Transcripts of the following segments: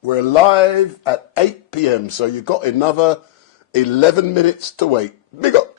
We're live at 8 p.m. So you've got another 11 minutes to wait. Big up.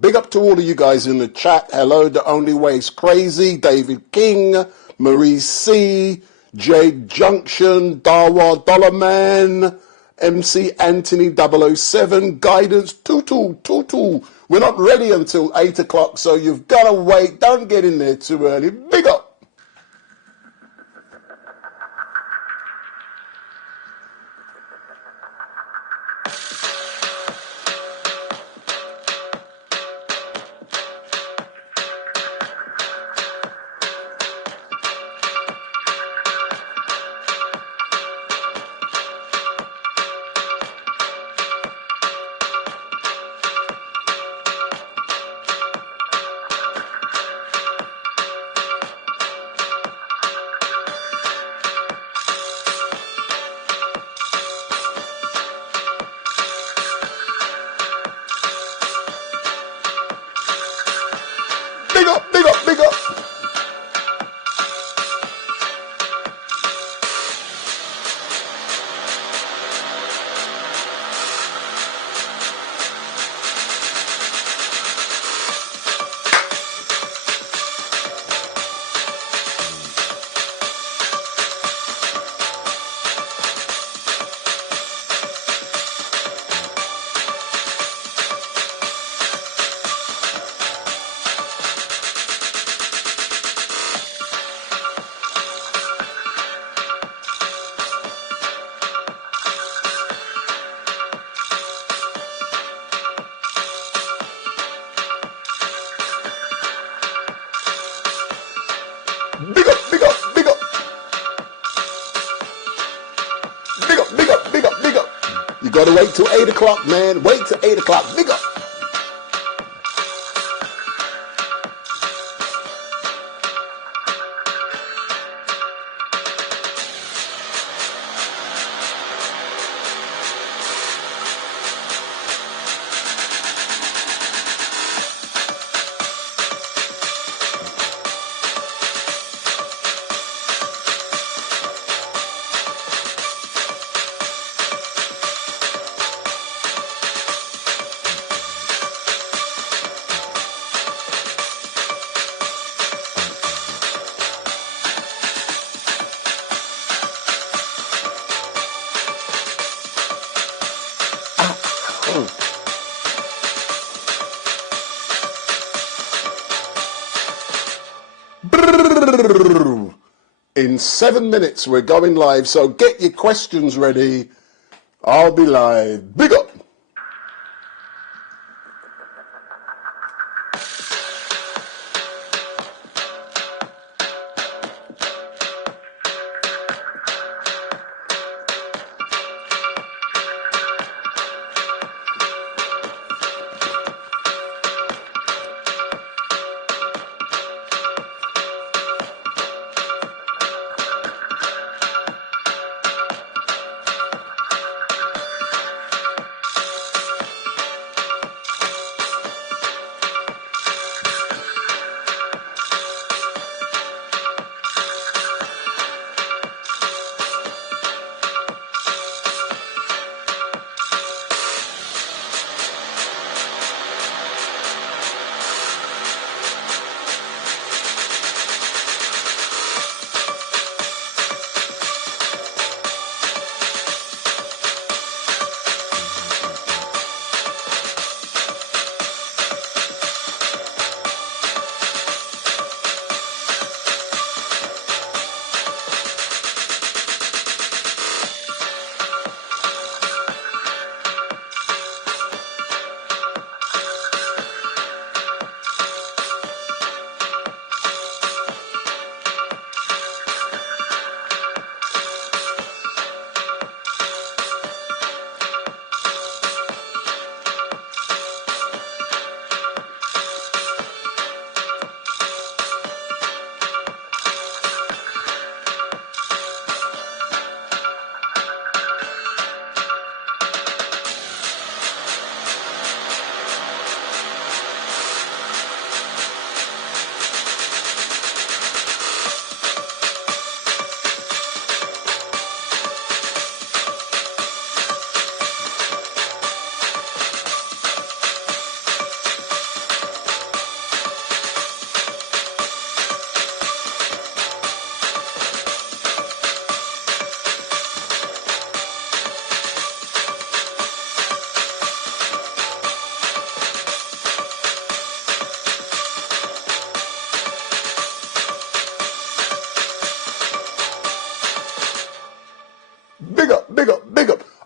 Big up to all of you guys in the chat. Hello, The Only Way's Crazy, David King, Marie C, Jade Junction, Darwa Dollarman, MC Anthony 007, Guidance, Tutu. We're not ready until 8 o'clock, so you've got to wait. Don't get in there too early. Big up. Big up. Big up. You gotta wait till 8 o'clock, man. Wait till 8 o'clock. Big up. In 7 minutes, we're going live, so get your questions ready. I'll be live. Big up.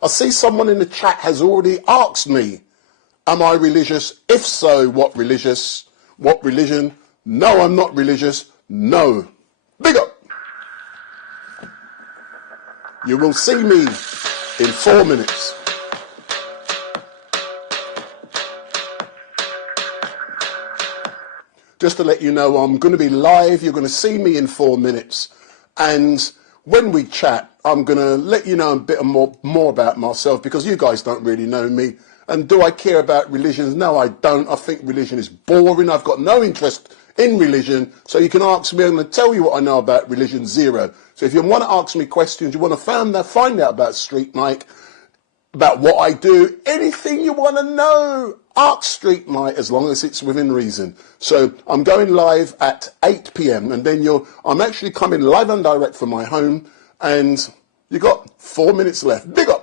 I see someone in the chat has already asked me, am I religious? If so, what religious? What religion? No, I'm not religious. No. Big up. You will see me in 4 minutes. Just to let you know, I'm going to be live. You're going to see me in 4 minutes. And when we chat, I'm going to let you know a bit more about myself, because you guys don't really know me. And do I care about religions? No, I don't. I think religion is boring. I've got no interest in religion. So you can ask me, I'm going to tell you what I know about religion, zero. So if you want to ask me questions, you want to find out about StreetMic, about what I do, anything you want to know, ask StreetMic, as long as it's within reason. So I'm going live at 8 p.m. and then I'm actually coming live and direct from my home, and you got 4 minutes left. Big up.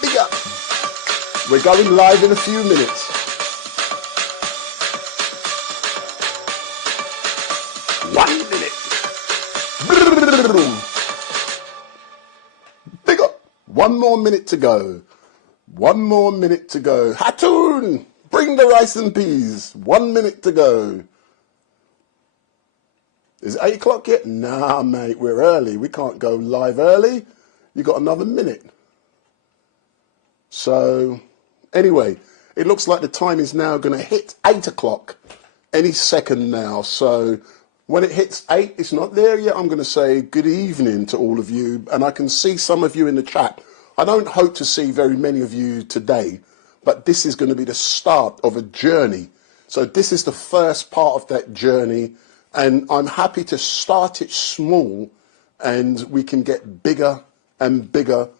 Big up. We're going live in a few minutes. One minute. Big up. One more minute to go. One more minute to go. Hattoon, bring the rice and peas. 1 minute to go. Is it 8 o'clock yet? Nah, mate, we're early. We can't go live early. You got another minute. So, anyway, it looks like the time is now going to hit 8 o'clock any second now. So, when it hits 8, it's not there yet. I'm going to say good evening to all of you. And I can see some of you in the chat. I don't hope to see very many of you today, but this is going to be the start of a journey. So, this is the first part of that journey. And I'm happy to start it small, and we can get bigger and bigger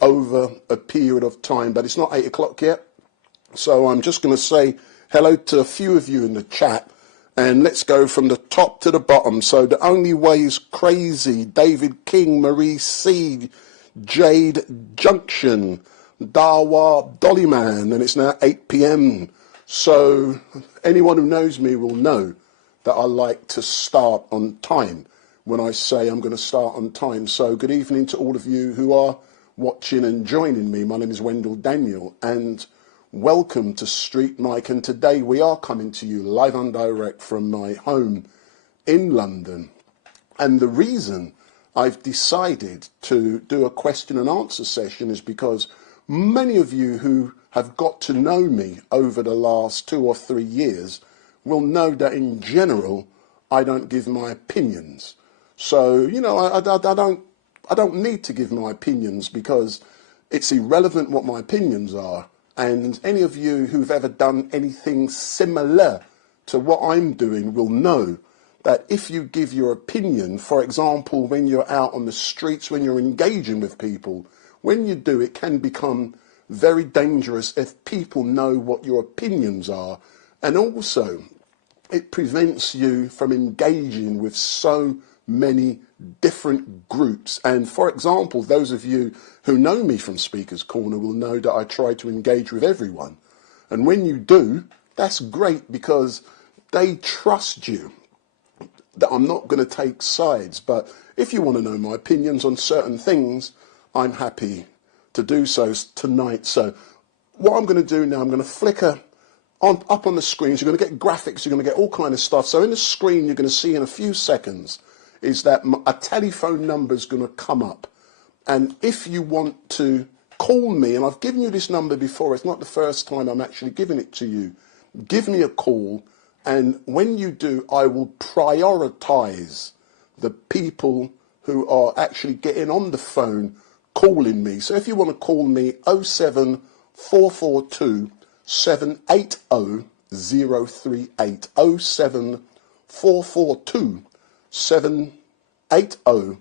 over a period of time. But it's not 8 o'clock yet. So I'm just going to say hello to a few of you in the chat. And let's go from the top to the bottom. So The Only Way is Crazy, David King, Marie C, Jade Junction, Dawa Dollyman, and it's now 8 p.m. So anyone who knows me will know that I like to start on time when I say I'm going to start on time. So good evening to all of you who are watching and joining me. My name is Wendell Daniel, and welcome to StreetMic. And today we are coming to you live and direct from my home in London. And the reason I've decided to do a question and answer session is because many of you who have got to know me over the last 2 or 3 years will know that in general I don't give my opinions. So, you know, I I don't need to give my opinions because it's irrelevant what my opinions are. And any of you who've ever done anything similar to what I'm doing will know that if you give your opinion, for example, when you're out on the streets, when you're engaging with people, when you do, it can become very dangerous if people know what your opinions are. And also, it prevents you from engaging with so many different groups. And for example, those of you who know me from Speaker's Corner will know that I try to engage with everyone. And when you do, that's great because they trust you, that I'm not going to take sides. But if you want to know my opinions on certain things, I'm happy to do so tonight. So what I'm going to do now, I'm going to flicker up on the screens. You're going to get graphics, you're going to get all kind of stuff. So in the screen, you're going to see in a few seconds is that a telephone number is going to come up. And if you want to call me, and I've given you this number before, it's not the first time I'm actually giving it to you, give me a call. And when you do, I will prioritize the people who are actually getting on the phone calling me. So if you want to call me, 07442 780 038, 07442 780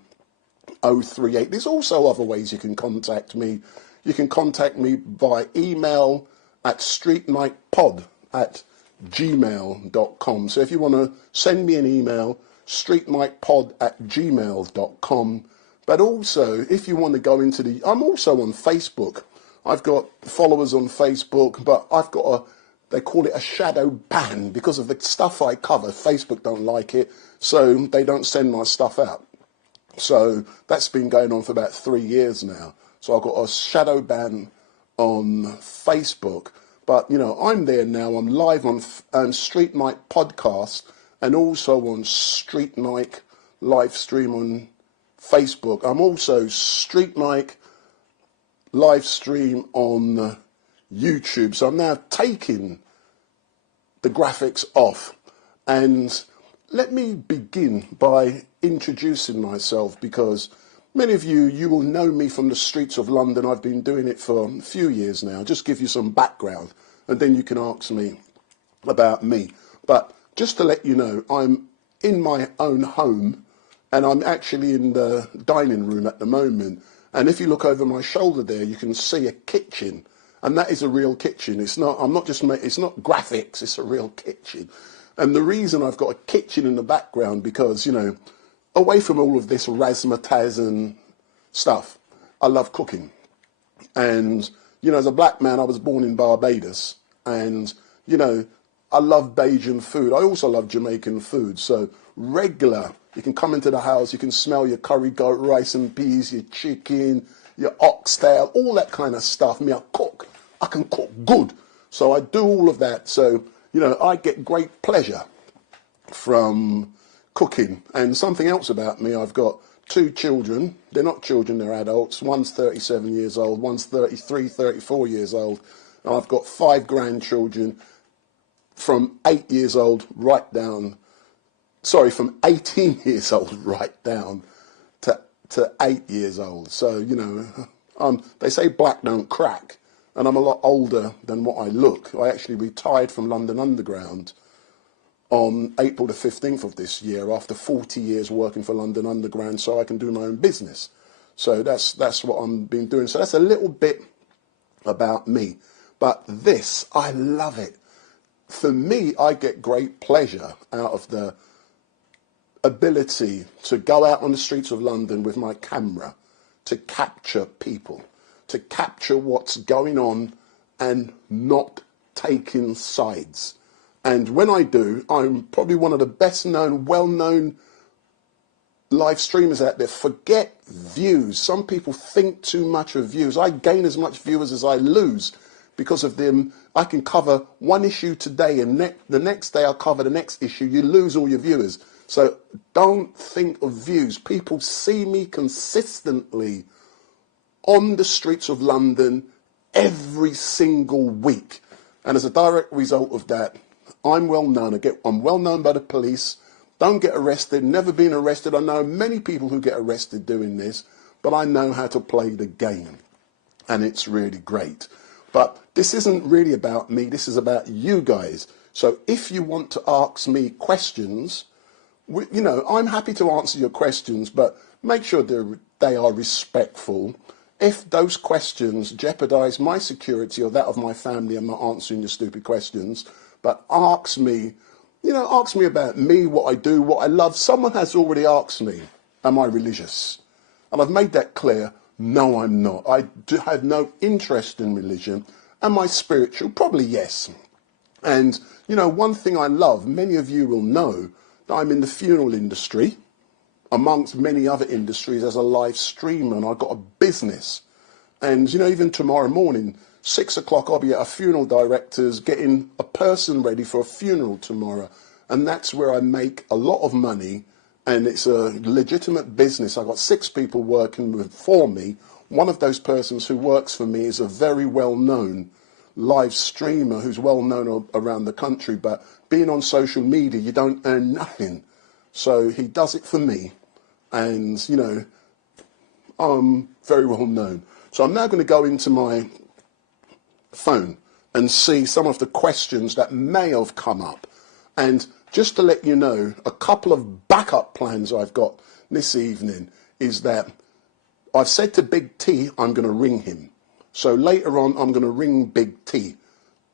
038. There's also other ways you can contact me. You can contact me by email at streetmicpod@gmail.com. So if you want to send me an email, streetmicpod@gmail.com. But also, if you want to go into I'm also on Facebook. I've got followers on Facebook, but I've got they call it a shadow ban because of the stuff I cover. Facebook don't like it, so they don't send my stuff out. So that's been going on for about 3 years now. So I've got a shadow ban on Facebook. But, you know, I'm there now. I'm live on StreetMic Podcast and also on StreetMic LiveStream on Facebook. I'm also StreetMic LiveStream on YouTube. So I'm now taking the graphics off. And let me begin by introducing myself because many of you will know me from the streets of London. I've been doing it for a few years now. Just give you some background and then you can ask me about me. But just to let you know, I'm in my own home and I'm actually in the dining room at the moment. And if you look over my shoulder there, you can see a kitchen. And that is a real kitchen. It's not graphics, it's a real kitchen. And the reason I've got a kitchen in the background because, you know, away from all of this razzmatazz and stuff, I love cooking. And, you know, as a black man, I was born in Barbados. And, you know, I love Bajan food. I also love Jamaican food. So regular, you can come into the house, you can smell your curry goat, rice and peas, your chicken, your oxtail, all that kind of stuff. I cook. I can cook good. So I do all of that. So, you know, I get great pleasure from cooking. And something else about me, I've got 2 children. They're not children, they're adults. One's 37 years old, one's 33, 34 years old. And I've got 5 grandchildren from 8 years old right down, from 18 years old right down to 8 years old. So, you know, they say black don't crack. And I'm a lot older than what I look. I actually retired from London Underground on April the 15th of this year after 40 years working for London Underground so I can do my own business. So that's what I've been doing. So that's a little bit about me. But this, I love it. For me, I get great pleasure out of the ability to go out on the streets of London with my camera to capture people, to capture what's going on and not taking sides. And when I do, I'm probably one of the best known, well-known live streamers out there. Forget views. Some people think too much of views. I gain as much viewers as I lose because of them. I can cover one issue today and the next day I'll cover the next issue. You lose all your viewers. So don't think of views. People see me consistently on the streets of London every single week. And as a direct result of that, I'm well known. I'm well known by the police. Don't get arrested, never been arrested. I know many people who get arrested doing this, but I know how to play the game, and it's really great. But this isn't really about me, this is about you guys. So if you want to ask me questions, you know, I'm happy to answer your questions, but make sure they are respectful. If those questions jeopardize my security or that of my family, I'm not answering your stupid questions. But ask me, you know, ask me about me, what I do, what I love. Someone has already asked me, am I religious? And I've made that clear. No, I'm not. I have no interest in religion. Am I spiritual? Probably yes. And, you know, one thing I love, many of you will know that I'm in the funeral industry, amongst many other industries, as a live streamer, and I've got a business. And, you know, even tomorrow morning, 6 o'clock, I'll be at a funeral director's getting a person ready for a funeral tomorrow. And that's where I make a lot of money, and it's a legitimate business. I've got 6 people working for me. One of those persons who works for me is a very well-known live streamer who's well-known around the country, but being on social media, you don't earn nothing. So he does it for me, and, you know, I'm very well known. So I'm now going to go into my phone and see some of the questions that may have come up. And just to let you know, a couple of backup plans I've got this evening is that I've said to Big T I'm going to ring him. So later on I'm going to ring Big T.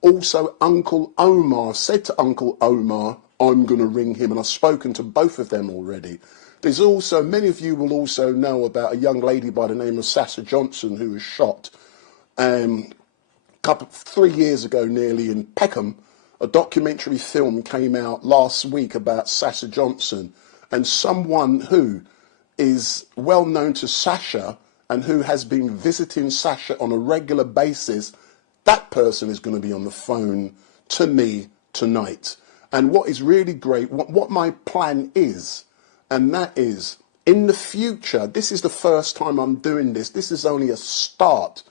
Also Uncle Omar, I've said to Uncle Omar I'm going to ring him, and I've spoken to both of them already. There's also, many of you will also know about a young lady by the name of Sasha Johnson who was shot 3 years ago nearly in Peckham. A documentary film came out last week about Sasha Johnson, and someone who is well known to Sasha and who has been visiting Sasha on a regular basis, that person is going to be on the phone to me tonight. And what is really great, what my plan is, and that is, in the future, this is the first time I'm doing this, this is only a start,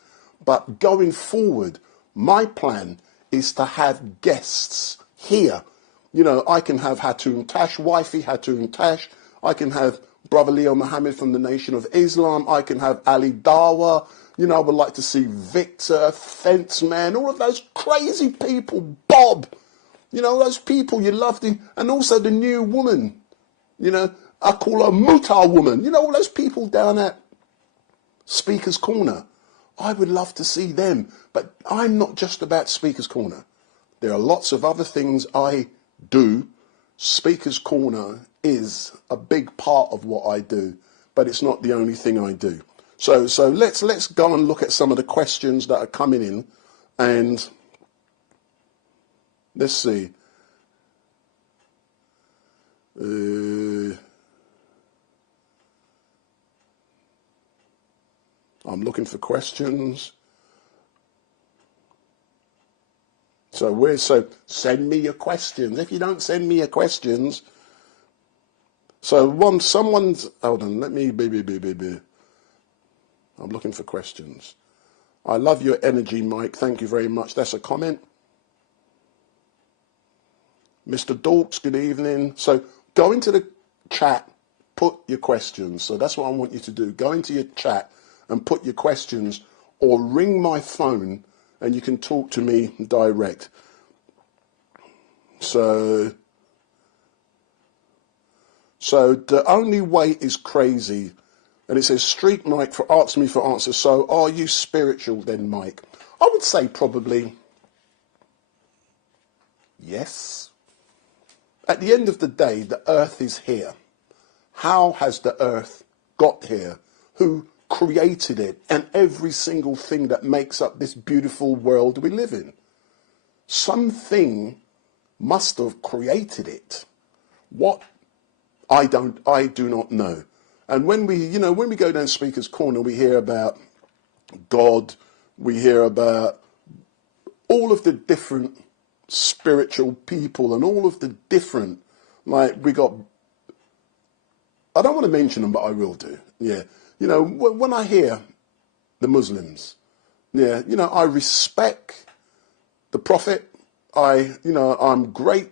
but going forward, my plan is to have guests here. You know, I can have Hatun Tash, wifey Hatun Tash, I can have Brother Leo Muhammad from the Nation of Islam, I can have Ali Dawa, you know, I would like to see Victor, Fenceman, all of those crazy people, Bob, you know, those people you loved, and also the new woman, you know, I call her Mutar woman, you know, all those people down at Speaker's Corner. I would love to see them, but I'm not just about Speaker's Corner. There are lots of other things I do. Speaker's Corner is a big part of what I do, but it's not the only thing I do. So let's go and look at some of the questions that are coming in, and let's see. I'm looking for questions. So send me your questions. If you don't send me your questions, someone's, hold on, let me, I'm looking for questions. I love your energy, Mike. Thank you very much. That's a comment. Mr. Dorks, good evening. So go into the chat, put your questions. So that's what I want you to do. Go into your chat and put your questions, or ring my phone and you can talk to me direct. So the only way is crazy. And it says, StreetMic asks me for answers. So are you spiritual then, Mike? I would say probably yes. At the end of the day, the earth is here. How has the earth got here? Who created it? And every single thing that makes up this beautiful world we live in. Something must have created it. What? I do not know. And when we go down Speaker's Corner, we hear about God, we hear about all of the different spiritual people and all of the different, like, we got, I don't want to mention them, but I will do. Yeah. You know, when I hear the Muslims, yeah, you know, I respect the Prophet. I'm great.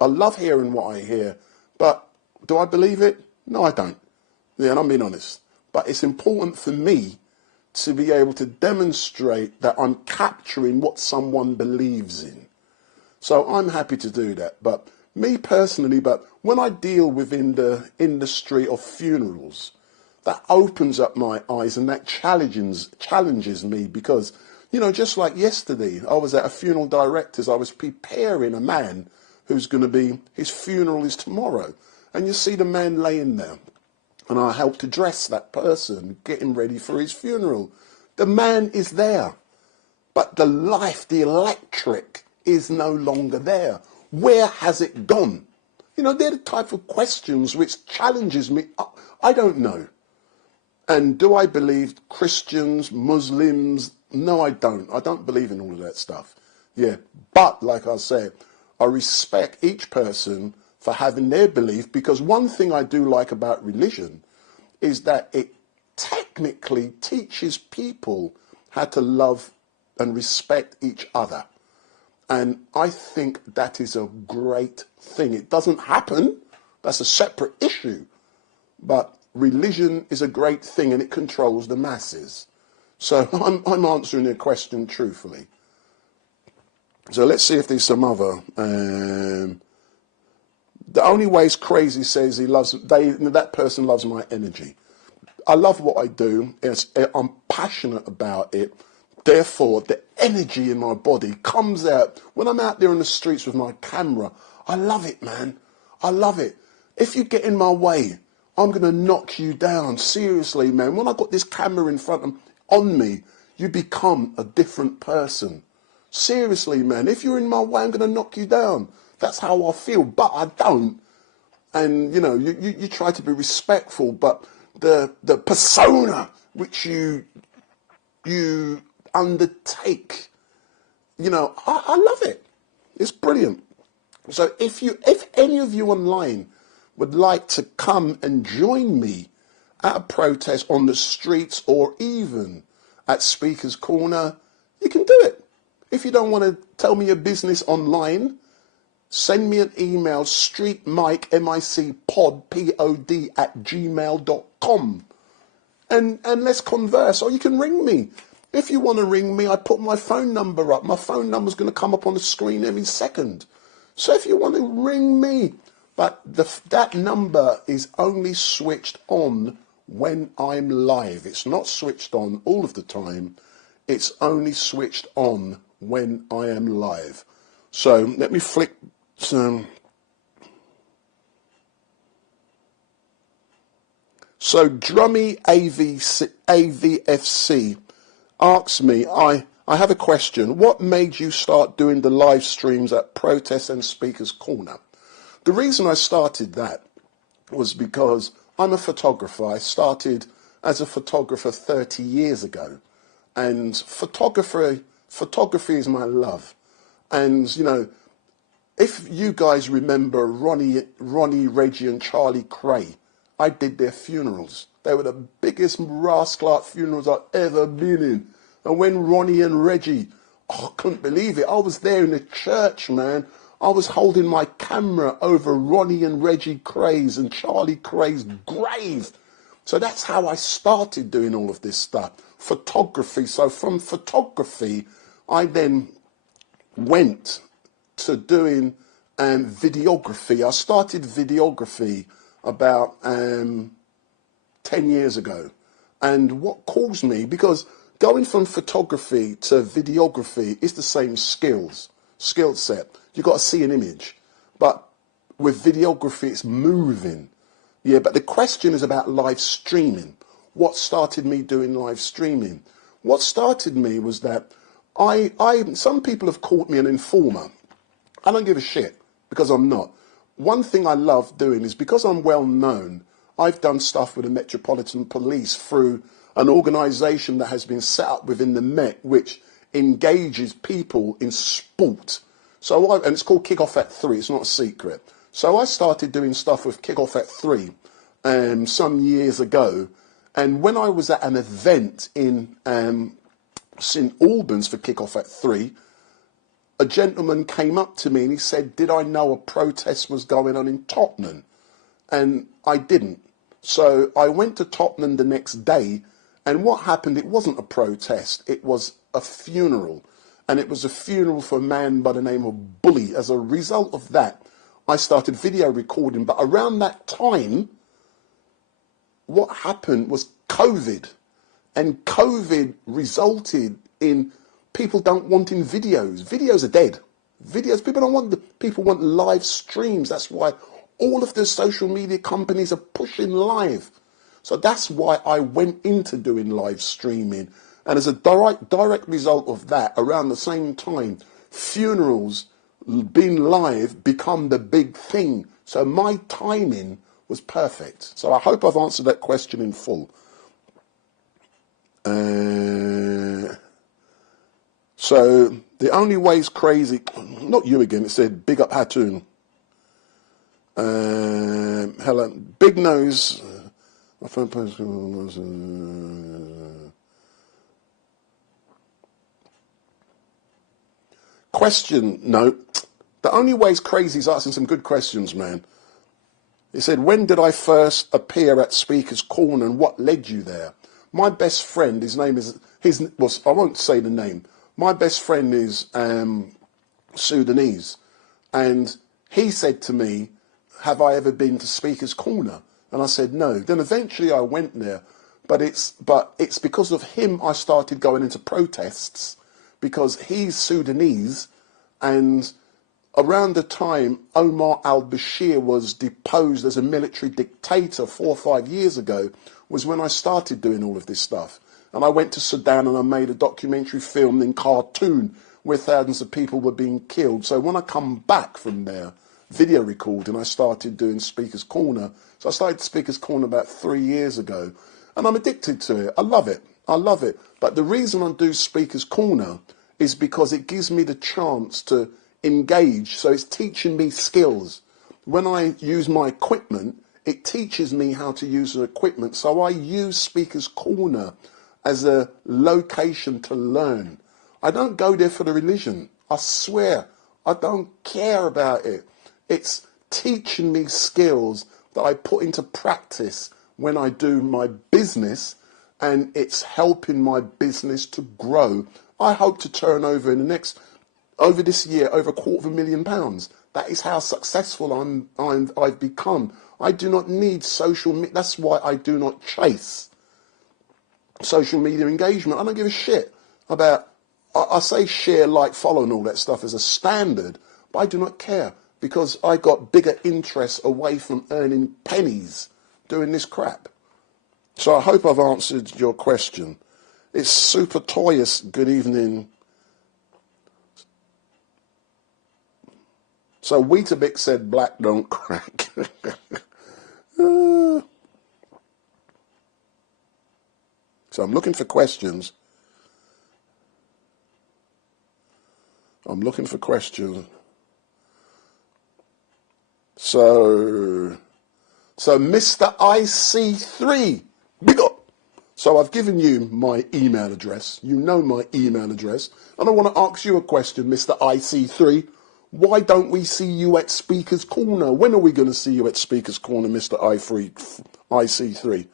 I love hearing what I hear, but do I believe it? No, I don't. Yeah, and I'm being honest. but it's important for me to be able to demonstrate that I'm capturing what someone believes in. So I'm happy to do that. But me personally, but when I deal within the industry of funerals, that opens up my eyes and that challenges me because, you know, just like yesterday, I was at a funeral director's, I was preparing a man who's going to be, his funeral is tomorrow. And you see the man laying there. And I helped to dress that person, get him ready for his funeral. The man is there. But the life, the electric, is no longer there. Where has it gone? You know, they're the type of questions which challenges me. I don't know. And do I believe Christians, Muslims? No, I don't. I don't believe in all of that stuff. Yeah. But, like I said, I respect each person for having their belief, because one thing I do like about religion is that it technically teaches people how to love and respect each other. And I think that is a great thing. It doesn't happen. That's a separate issue. But religion is a great thing and it controls the masses. So I'm answering your question truthfully. So let's see if there's some other... The only way is crazy says that person loves my energy. I love what I do. I'm passionate about it. Therefore, the energy in my body comes out. When I'm out there in the streets with my camera, I love it, man. I love it. If you get in my way, I'm going to knock you down. Seriously, man. When I got this camera in front on me, you become a different person. Seriously, man. If you're in my way, I'm going to knock you down. That's how I feel, but I don't. And, you know, you try to be respectful, but the persona which you undertake, you know, I love it. It's brilliant. So if any of you online would like to come and join me at a protest on the streets or even at Speaker's Corner, you can do it. If you don't want to tell me your business online, send me an email, StreetMic, M-I-C, pod, P-O-D, @gmail.com. And let's converse. Or you can ring me. If you want to ring me, I put my phone number up. My phone number's going to come up on the screen any second. So if you want to ring me, but that number is only switched on when I'm live. It's not switched on all of the time. It's only switched on when I am live. So let me flick some. So Drummy AVFC asks me, I have a question. What made you start doing the live streams at Protest and Speaker's Corner? The reason I started that was because I'm a photographer. I started as a photographer 30 years ago. And photography is my love. And, you know, if you guys remember Ronnie, Reggie and Charlie Cray, I did their funerals. They were the biggest rascal funerals I've ever been in. And when Ronnie and Reggie, I couldn't believe it. I was there in the church, man. I was holding my camera over Ronnie and Reggie Cray's and Charlie Cray's grave. So that's how I started doing all of this stuff. Photography. So from photography, I then went to doing videography. I started videography about 10 years ago. And what caused me, because going from photography to videography is the same skill set. You've got to see an image. But with videography, it's moving. Yeah, but the question is about live streaming. What started me doing live streaming? What started me was that some people have called me an informer. I don't give a shit, because I'm not. One thing I love doing is, because I'm well known, I've done stuff with the Metropolitan Police through an organisation that has been set up within the Met, which engages people in sport. And it's called Kick Off at 3, it's not a secret. So I started doing stuff with Kick Off at 3 some years ago. And when I was at an event in St Albans for Kick Off at 3, a gentleman came up to me and he said, did I know a protest was going on in Tottenham? And I didn't. So I went to Tottenham the next day, and what happened, it wasn't a protest, it was a funeral. And it was a funeral for a man by the name of Bully. As a result of that, I started video recording. But around that time, what happened was COVID. And COVID resulted in people don't wanting videos. Videos are dead. Videos, people want live streams. That's why all of the social media companies are pushing live. So that's why I went into doing live streaming. And as a direct result of that, around the same time, funerals being live become the big thing. So my timing was perfect. So I hope I've answered that question in full. So the only way's crazy, not you again, it said big up Hattoon. Helen, big nose. My phone post was, question, no. The only way's crazy is asking some good questions, man. He said, when did I first appear at Speaker's Corner and what led you there? My best friend, his name is, well, I won't say the name. My best friend is Sudanese. And he said to me, have I ever been to Speaker's Corner? And I said, no. Then eventually I went there. But it's because of him I started going into protests, because he's Sudanese, and around the time Omar al-Bashir was deposed as a military dictator 4 or 5 years ago was when I started doing all of this stuff. And I went to Sudan and I made a documentary film in Khartoum where thousands of people were being killed. So when I come back from there, video recording, I started doing Speaker's Corner. So I started Speaker's Corner about 3 years ago. And I'm addicted to it. I love it. I love it. But the reason I do Speaker's Corner is because it gives me the chance to engage. So it's teaching me skills. When I use my equipment, it teaches me how to use the equipment. So I use Speaker's Corner as a location to learn. I don't go there for the religion. I swear, I don't care about it. It's teaching me skills that I put into practice when I do my business, and it's helping my business to grow. I hope to turn over in the next, over this year, over £250,000. That is how successful I've become. I do not need social media. That's why I do not chase social media engagement. I don't give a shit about, I say share, like, follow and all that stuff as a standard, but I do not care because I got bigger interests away from earning pennies doing this crap. So I hope I've answered your question. It's Super Toyous. Good evening. So Weetabix said black don't crack. So I'm looking for questions. I'm looking for questions. So Mr. IC3, big up. So I've given you my email address. You know my email address. And I want to ask you a question, Mr. IC3. Why don't we see you at Speaker's Corner? When are we going to see you at Speaker's Corner, Mr. IC3?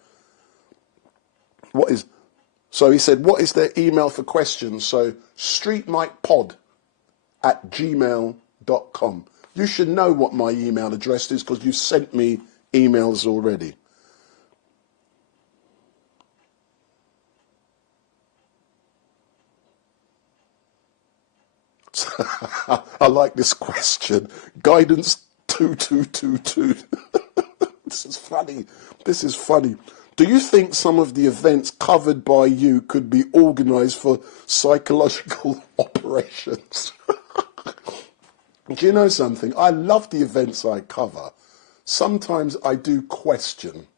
So he said, what is their email for questions? So streetmicpod@gmail.com. You should know what my email address is because you sent me emails already. I like this question. Guidance 2222. This is funny. This is funny. Do you think some of the events covered by you could be organised for psychological operations? Do you know something? I love the events I cover. Sometimes I do question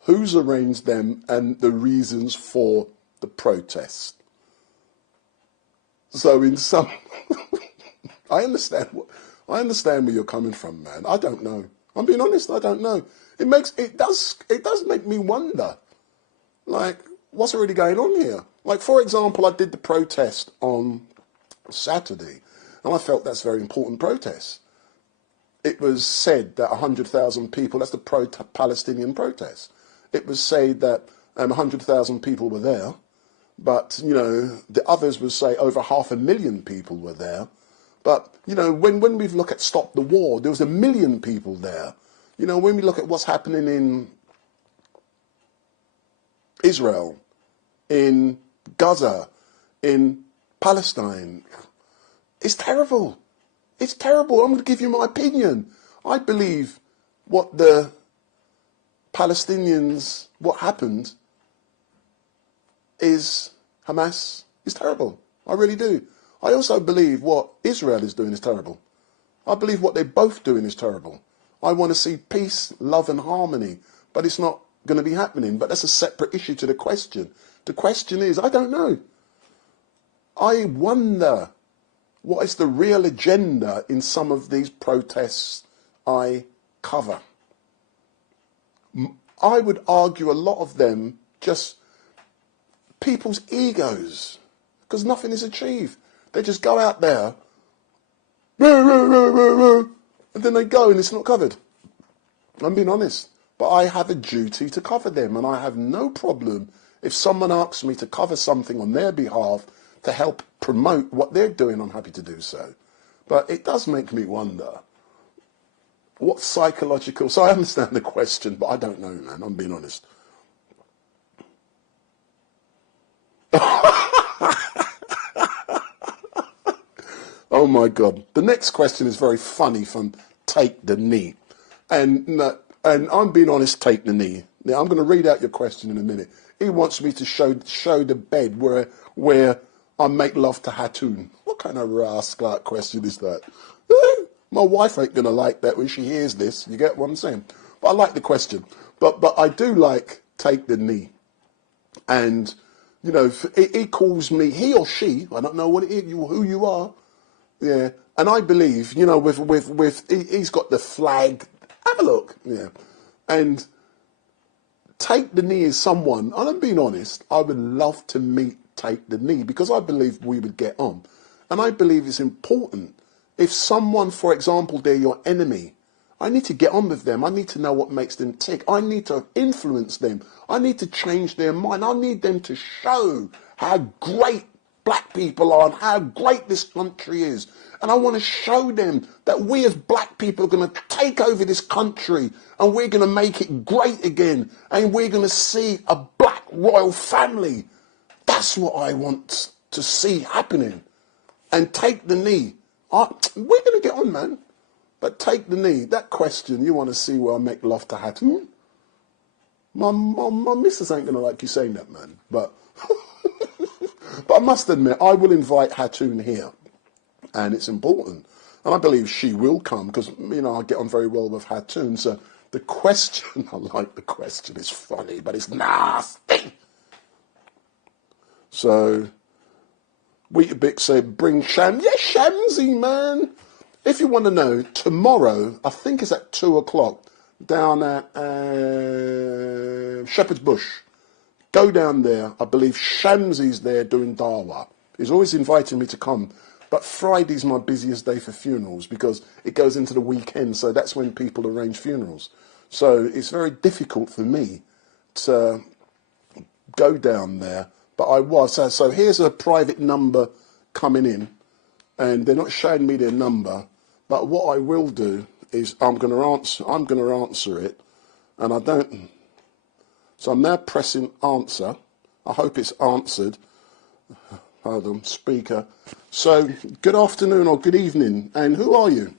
who's arranged them and the reasons for the protest. So in some, I understand where you're coming from, man. I don't know. I'm being honest. I don't know. It does make me wonder, like, what's really going on here? Like, for example, I did the protest on Saturday, and I felt that's a very important protest. it was said that 100,000 people, that's the pro-Palestinian protest. It was said that 100,000 people were there, but, you know, the others would say over 500,000 people were there. But, you know, when we look at Stop the War, there was 1 million people there. You know, when we look at what's happening in Israel, in Gaza, in Palestine, it's terrible. It's terrible. I'm going to give you my opinion. I believe what the Palestinians, what happened is Hamas is terrible. I really do. I also believe what Israel is doing is terrible. I believe what they're both doing is terrible. I want to see peace, love and harmony, but it's not going to be happening. But that's a separate issue to the question. The question is, I don't know. I wonder what is the real agenda in some of these protests I cover. I would argue a lot of them just people's egos, because nothing is achieved. They just go out there, and then they go and it's not covered. I'm being honest. But I have a duty to cover them, and I have no problem if someone asks me to cover something on their behalf to help promote what they're doing. I'm happy to do so. But it does make me wonder what psychological... So I understand the question, but I don't know, man. I'm being honest. Oh my God. The next question is very funny from Take the Knee. And I'm being honest, Take the Knee. Now I'm going to read out your question in a minute. He wants me to show the bed where I make love to Hatun. What kind of rascal question is that? My wife ain't going to like that when she hears this. You get what I'm saying? But I like the question. But I do like Take the Knee. And, you know, he calls me, he or she, I don't know what it is, who you are. Yeah. And I believe, you know, he's got the flag. Have a look. Yeah. And Take the Knee is someone, and I'm being honest, I would love to meet Take the Knee because I believe we would get on. And I believe it's important. If someone, for example, they're your enemy, I need to get on with them. I need to know what makes them tick. I need to influence them. I need to change their mind. I need them to show how great black people are and how great this country is. And I want to show them that we as black people are going to take over this country and we're going to make it great again. And we're going to see a black royal family. That's what I want to see happening. And Take the Knee. We're going to get on, man. But Take the Knee. That question, you want to see where I make love to Hatun? My missus ain't going to like you saying that, man. But I must admit, I will invite Hatun here. And it's important. And I believe she will come because, you know, I get on very well with Hatun. So the question, I like the question, it's funny, but it's nasty. So, Weetabix said, bring Shams. Yeah, Shamsy, man. If you want to know, tomorrow, I think it's at 2 o'clock, down at Shepherd's Bush. Go down there. I believe Shamsy's there doing Dawa. He's always inviting me to come. But Friday's my busiest day for funerals because it goes into the weekend. So that's when people arrange funerals. So it's very difficult for me to go down there. But I was. So here's a private number coming in. And they're not showing me their number. But what I will do is I'm going to answer it. And I don't. So I'm now pressing answer. I hope it's answered. Hold on, speaker. So, good afternoon or good evening, and who are you?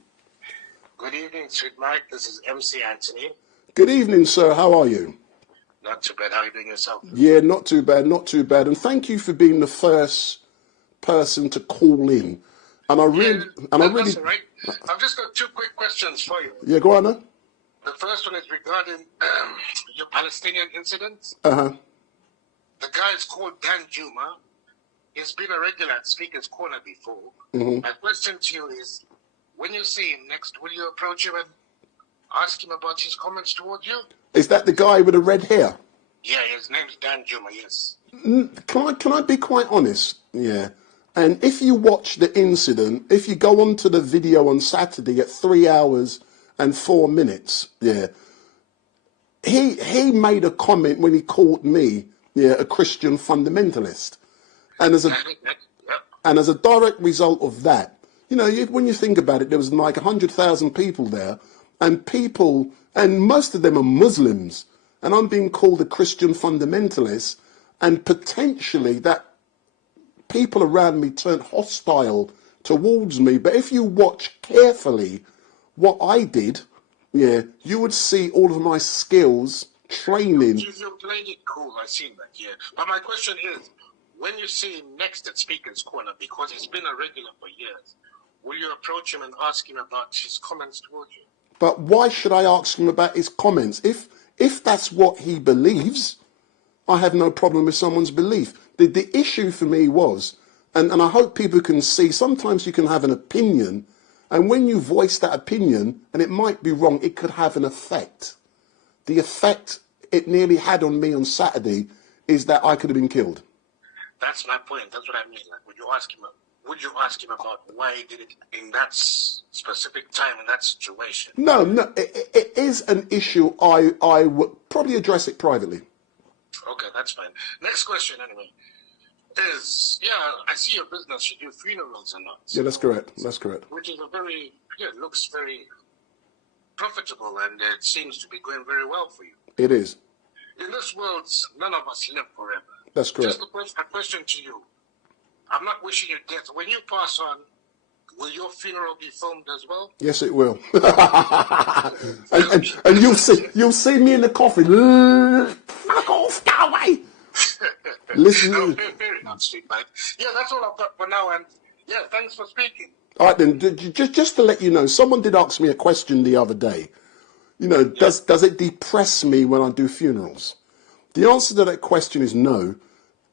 Good evening, StreetMic. This is MC Anthony. Good evening, sir. How are you? Not too bad. How are you doing yourself? Yeah, not too bad, not too bad. And thank you for being the first person to call in. And I really... That's all right. I've just got two quick questions for you. Yeah, go on, then. The first one is regarding your Palestinian incident. Uh-huh. The guy is called Dan Juma. He's been a regular at Speaker's Corner before. Mm-hmm. My question to you is, when you see him next, will you approach him and ask him about his comments towards you? Is that the guy with the red hair? Yeah, his name's Dan Juma, yes. Can I be quite honest? Yeah. And if you watch the incident, if you go onto the video on Saturday at 3 hours and 4 minutes, yeah, he made a comment when he called me, yeah, a Christian fundamentalist. And as a direct result of that, you know, when you think about it, there was like 100,000 people there, and most of them are Muslims, and I'm being called a Christian fundamentalist, and potentially that people around me turned hostile towards me. But if you watch carefully what I did, yeah, you would see all of my skills, training. You played it cool, I seen that, yeah. But my question is, when you see him next at Speaker's Corner, because he's been a regular for years, will you approach him and ask him about his comments towards you? But why should I ask him about his comments? If that's what he believes, I have no problem with someone's belief. The issue for me was, and I hope people can see, sometimes you can have an opinion, and when you voice that opinion, and it might be wrong, it could have an effect. The effect it nearly had on me on Saturday is that I could have been killed. That's my point. That's what I mean. Like, would you ask him about why he did it in that specific time, in that situation? No, it is an issue. I would probably address it privately. Okay, that's fine. Next question, anyway, is, yeah, I see your business, you do funerals and that. Yeah, that's correct. That's correct. Which is it looks very profitable, and it seems to be going very well for you. It is. In this world, none of us live forever. That's correct. Just a question to you. I'm not wishing you death. When you pass on, will your funeral be filmed as well? Yes, it will. and you'll see me in the coffin. Fuck off, go away. Listen. No, very not sweet, mate. Yeah, that's all I've got for now. And yeah, thanks for speaking. All right, then. Just to let you know, someone did ask me a question the other day. You know, does it depress me when I do funerals? The answer to that question is no.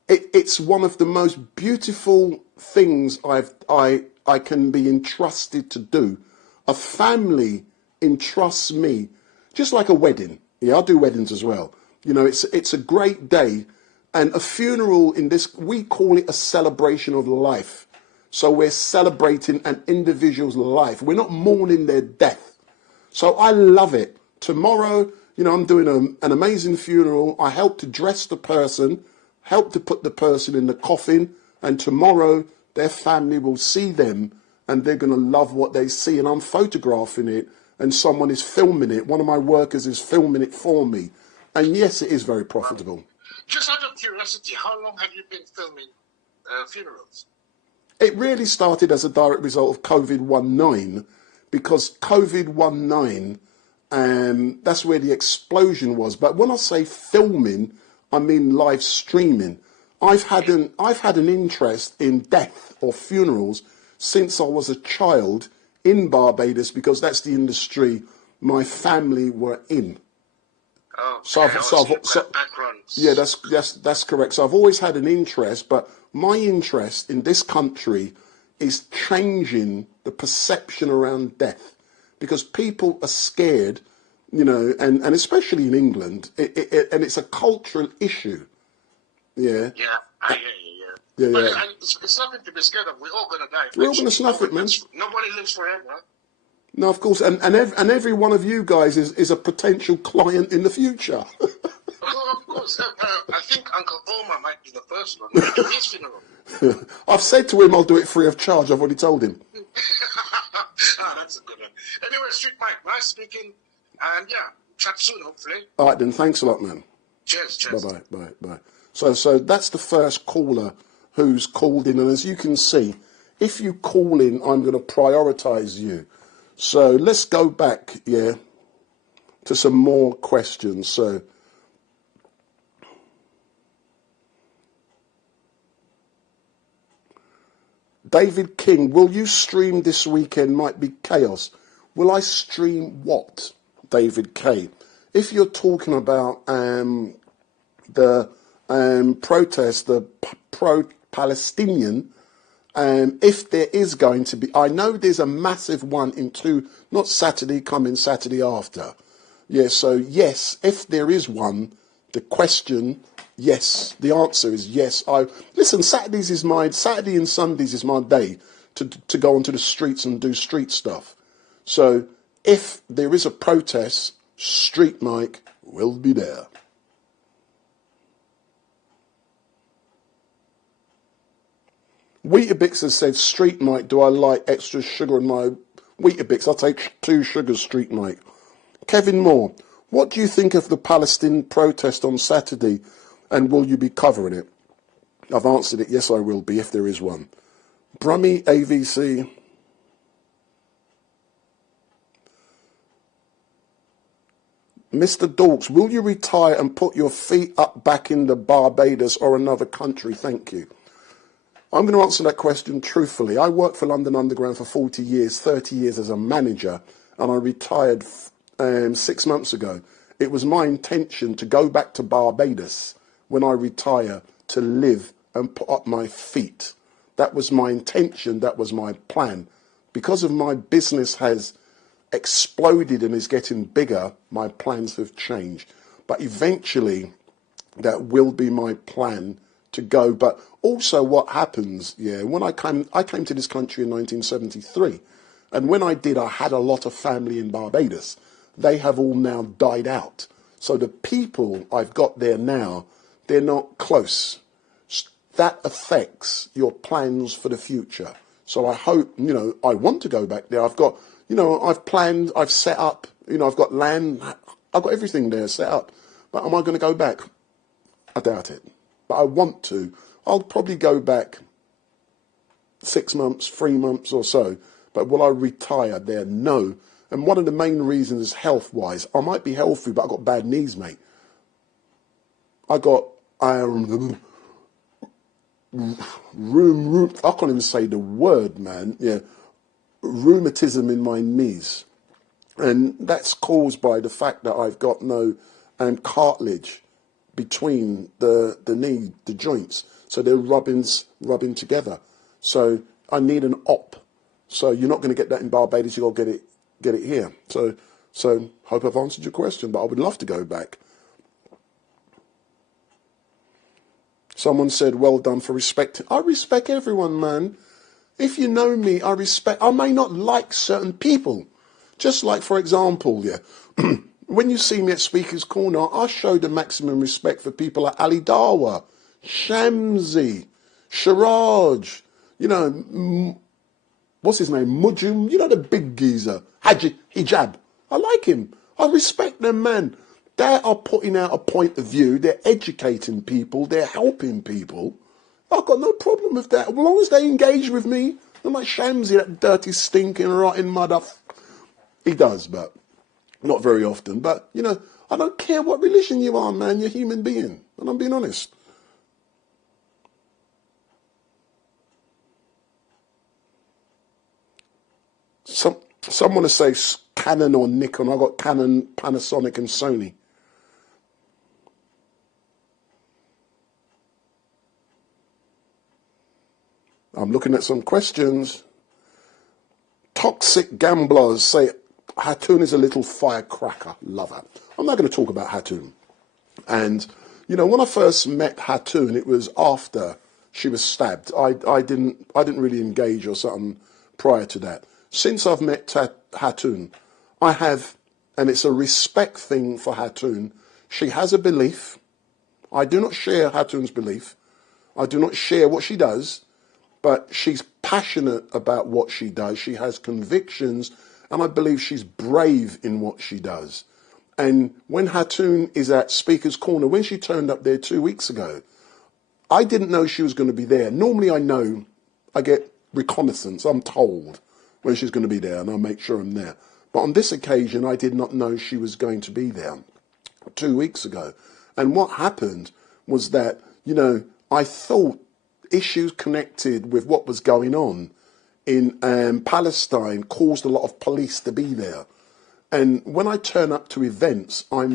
It's one of the most beautiful things I can be entrusted to do. A family entrusts me, just like a wedding. Yeah, I do weddings as well. You know, it's a great day, and a funeral we call it a celebration of life. So we're celebrating an individual's life. We're not mourning their death. So I love it. Tomorrow, you know, I'm doing an amazing funeral. I help to dress the person, help to put the person in the coffin, and tomorrow their family will see them and they're going to love what they see. And I'm photographing it and someone is filming it. One of my workers is filming it for me. And yes, it is very profitable. Just out of curiosity, how long have you been filming funerals? It really started as a direct result of COVID-19, because COVID-19, that's where the explosion was. But when I say filming, I mean live streaming. I've had an interest in death or funerals since I was a child in Barbados, because that's the industry my family were in. Oh, yeah, that's correct. So I've always had an interest, but my interest in this country is changing the perception around death, because people are scared, you know, and especially in England, and it's a cultural issue. Yeah. Yeah, I hear you, yeah. But it's nothing to be scared of. We're all going to die. We're all going to snuff it, man. Nobody lives forever. No, of course, and every one of you guys is a potential client in the future. Oh, of course. I think Uncle Omar might be the first one. To his funeral. I've said to him I'll do it free of charge. I've already told him. That's a good one. Anyway, StreetMic, nice speaking. And yeah, chat soon, hopefully. All right, then. Thanks a lot, man. Cheers. Bye. So that's the first caller who's called in. And as you can see, if you call in, I'm going to prioritise you. So let's go back, yeah, to some more questions. So David King, will you stream this weekend? Might be chaos. Will I stream what, David K? If you're talking about the protest, the pro-Palestinian, if there is going to be, I know there's a massive one in not Saturday, coming Saturday after. Yeah, so yes, if there is one, the question, yes, the answer is yes. Listen, Saturday and Sundays is my day to go onto the streets and do street stuff. So If there is a protest, StreetMic will be there. Weetabix has said, StreetMic, do I like extra sugar in my Weetabix? I'll take 2 sugars, StreetMic. Kevin Moore, what do you think of the Palestinian protest on Saturday, and will you be covering it? I've answered it, yes I will be, if there is one. Brummy AVC. Mr. Dorks, will you retire and put your feet up back in the Barbados or another country? Thank you. I'm going to answer that question truthfully. I worked for London Underground for 40 years, 30 years as a manager, and I retired 6 months ago. It was my intention to go back to Barbados when I retire to live and put up my feet. That was my intention, that was my plan. Because of my business has exploded and is getting bigger, my plans have changed. But eventually, that will be my plan to go. But also what happens, when I came to this country in 1973, and when I did, I had a lot of family in Barbados. They have all now died out. So the people I've got there now, they're not close. That affects your plans for the future. So I hope, I want to go back there. I've got, I've planned, I've set up, I've got land, I've got everything there set up. But am I going to go back? I doubt it. But I want to. I'll probably go back 6 months, 3 months or so. But will I retire there? No. And one of the main reasons is health-wise. I might be healthy, but I've got bad knees, mate. I got I can't even say the word, man. Rheumatism in my knees. And that's caused by the fact that I've got no cartilage between the knee, the joints. So they're rubbing together. So I need an op. So you're not going to get that in Barbados, you've got to get it here. So hope I've answered your question, but I would love to go back. Someone said, well done for respect. I respect everyone, man. If you know me, I may not like certain people. Just like, for example, when you see me at Speaker's Corner, I show the maximum respect for people like Ali Dawa, Shamsi, Sharaj, what's his name, Mujum, the big geezer, Haji Hijab. I like him. I respect them, man. They are putting out a point of view. They're educating people. They're helping people. I've got no problem with that. As long as they engage with me. I'm like Shamsi, that dirty, stinking, rotten mother. He does, but not very often. But, I don't care what religion you are, man. You're a human being. And I'm being honest. Some want to say Canon or Nikon. I've got Canon, Panasonic and Sony. I'm looking at some questions. Toxic gamblers say Hatun is a little firecracker. Love her. I'm not going to talk about Hatun. And, when I first met Hatun, it was after she was stabbed. I didn't really engage or something prior to that. Since I've met Hatun, I have, and it's a respect thing for Hatun. She has a belief. I do not share Hatun's belief. I do not share what she does. But she's passionate about what she does. She has convictions, and I believe she's brave in what she does. And when Hatun is at Speaker's Corner, when she turned up there 2 weeks ago, I didn't know she was going to be there. Normally I get reconnaissance. I'm told when she's going to be there, and I'll make sure I'm there. But on this occasion, I did not know she was going to be there 2 weeks ago. And what happened was that, I thought issues connected with what was going on in Palestine caused a lot of police to be there. And when I turn up to events, I'm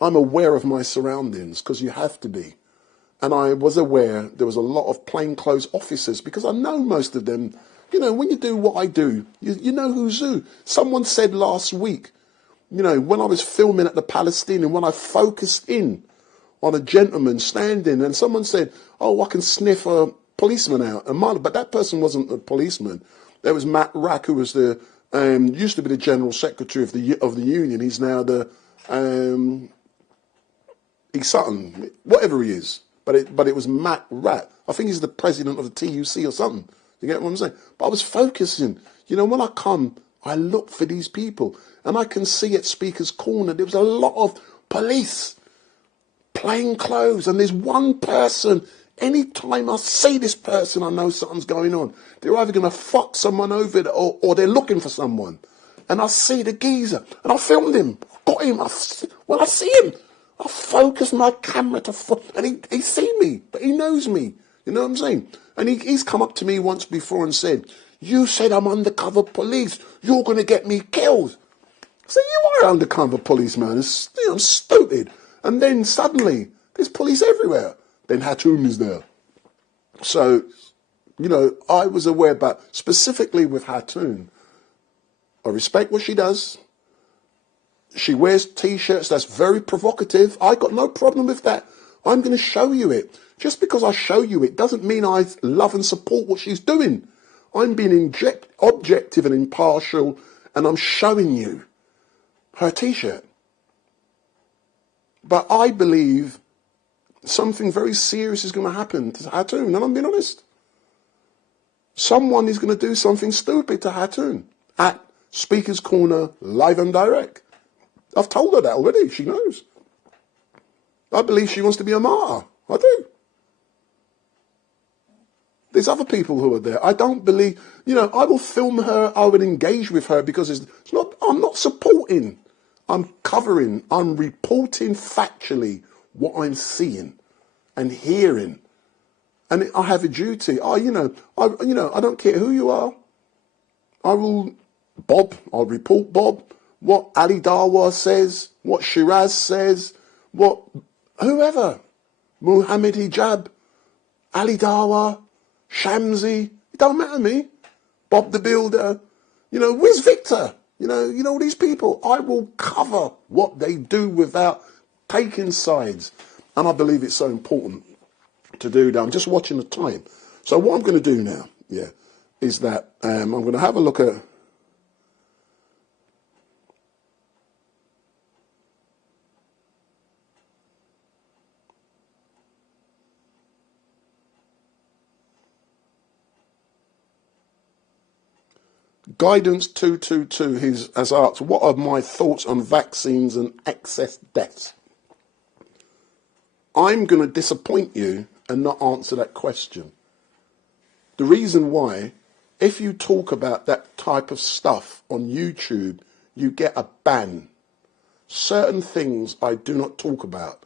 aware of my surroundings, because you have to be. And I was aware there was a lot of plainclothes officers, because I know most of them. When you do what I do, you know who's who. Someone said last week, when I was filming at the Palestinian, when I focused in on a gentleman standing, and someone said, oh, I can sniff a policeman out. But that person wasn't a policeman. There was Matt Rack, who was the used to be the General Secretary of the Union. He's now the he's something, whatever he is. But it was Matt Rat. I think he's the president of the TUC or something. You get what I'm saying? But I was focusing. You know, when I come, I look for these people. And I can see at Speaker's Corner, there was a lot of police, plain clothes. And there's one person, anytime I see this person, I know something's going on. They're either going to fuck someone over or they're looking for someone. And I see the geezer. And I filmed him. I got him. When I see him, I focus my camera and he see me, but he knows me. You know what I'm saying? And he's come up to me once before and said, "You said I'm undercover police. You're going to get me killed." I said, "You are undercover police, man. I'm stupid." And then suddenly, there's police everywhere. Then Hatoum is there. So, you know, I was aware, but specifically with Hatoum, I respect what she does. She wears T-shirts that's very provocative. I got no problem with that. I'm going to show you it. Just because I show you it doesn't mean I love and support what she's doing. I'm being objective and impartial, and I'm showing you her T-shirt. But I believe something very serious is going to happen to Hatoum, and I'm being honest. Someone is going to do something stupid to Hatoum at Speaker's Corner, live and direct. I've told her that already. She knows. I believe she wants to be a martyr. I do. There's other people who are there. I don't believe, you know, I will film her. I would engage with her because I'm not supporting. I'm covering. I'm reporting factually what I'm seeing and hearing. And I have a duty. I don't care who you are. I'll report Bob. What Ali Dawa says, what Shiraz says, what whoever, Muhammad Hijab, Ali Dawa, Shamsi, it don't matter to me, Bob the Builder, you know, where's Victor? You know all these people. I will cover what they do without taking sides. And I believe it's so important to do that. I'm just watching the time. So what I'm going to do now, is that I'm going to have a look at Guidance 222 has asked, what are my thoughts on vaccines and excess deaths? I'm going to disappoint you and not answer that question. The reason why, if you talk about that type of stuff on YouTube, you get a ban. Certain things I do not talk about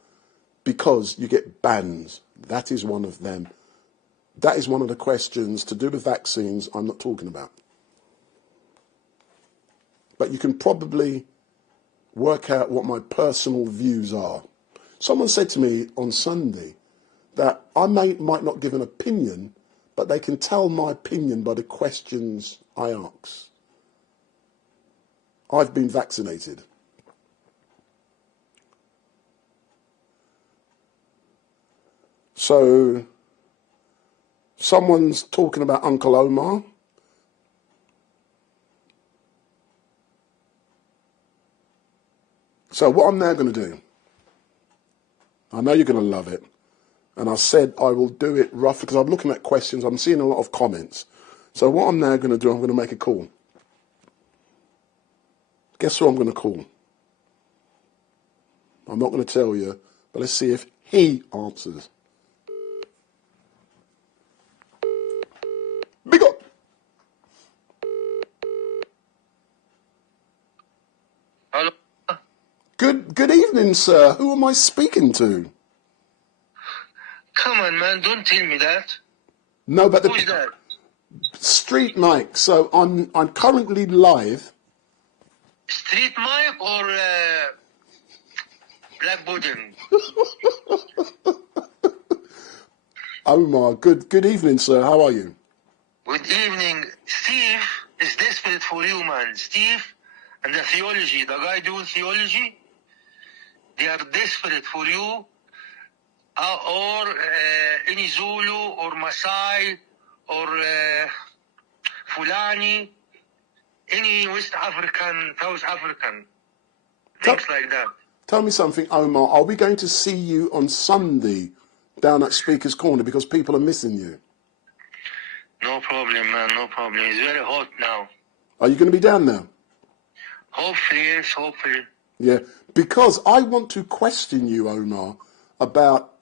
because you get bans. That is one of them. That is one of the questions to do with vaccines I'm not talking about. But you can probably work out what my personal views are. Someone said to me on Sunday that I might not give an opinion, but they can tell my opinion by the questions I ask. I've been vaccinated. So someone's talking about Uncle Omar. So what I'm now going to do, I know you're going to love it, and I said I will do it roughly, because I'm looking at questions, I'm seeing a lot of comments. So what I'm now going to do, I'm going to make a call. Guess who I'm going to call? I'm not going to tell you, but let's see if he answers. Big up! Hello? Good evening, sir. Who am I speaking to? Come on, man, don't tell me that. No, but Who's that? StreetMic. So I'm currently live. StreetMic or Black Pudding? Omar, good evening, sir. How are you? Good evening. Steve is desperate for you, man. Steve and the theology, the guy doing theology, they are desperate for you. Or any Zulu or Maasai or Fulani. any West African, South African, things like that. Tell me something, Omar. Are we going to see you on Sunday down at Speaker's Corner because people are missing you? No problem, man. No problem. It's very hot now. Are you going to be down there? Hopefully, yes. Hopefully. Yeah, because I want to question you, Omar, about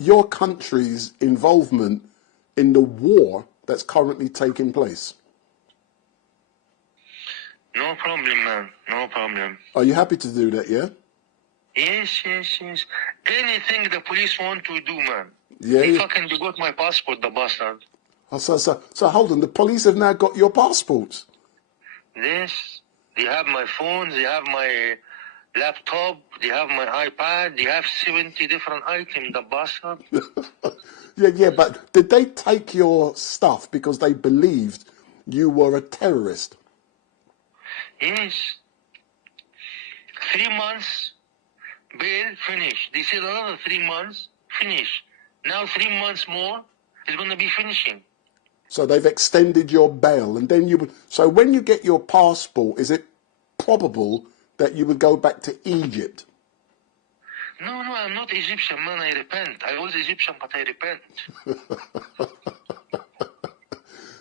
your country's involvement in the war that's currently taking place. No problem, man. No problem. Are you happy to do that, yeah? Yes. Anything the police want to do, man. Yeah. He fucking got my passport, the bastard. So hold on, the police have now got your passports? Yes. They have my phone, they have my laptop, they have my iPad, they have 70 different items, the bastard. Yeah, but did they take your stuff because they believed you were a terrorist? Yes. 3 months, bail, finish. They said another 3 months, finish. Now 3 months more, it's going to be finishing. So they've extended your bail, and then you would... So when you get your passport, is it probable that you would go back to Egypt? No, I'm not Egyptian, man. I repent. I was Egyptian, but I repent.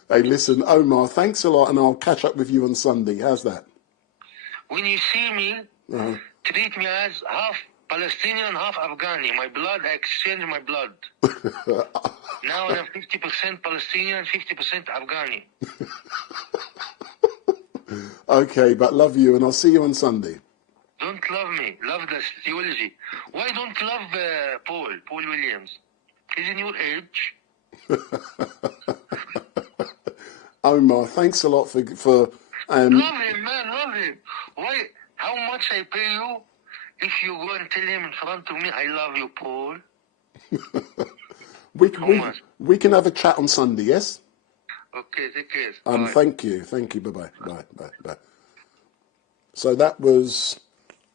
Hey, listen, Omar, thanks a lot, and I'll catch up with you on Sunday. How's that? When you see me, treat me as half Palestinian, half Afghani. My blood, I exchange my blood. Now I'm 50% Palestinian, 50% Afghani. Okay, but love you, and I'll see you on Sunday. Don't love me. Love the theology. Why don't love Paul Williams? He's in your age. Omar, thanks a lot for love him, man, love him. Why? How much I pay you if you go and tell him in front of me, I love you, Paul? we can have a chat on Sunday, yes? Okay, take care. Thank you, bye-bye, bye. So that was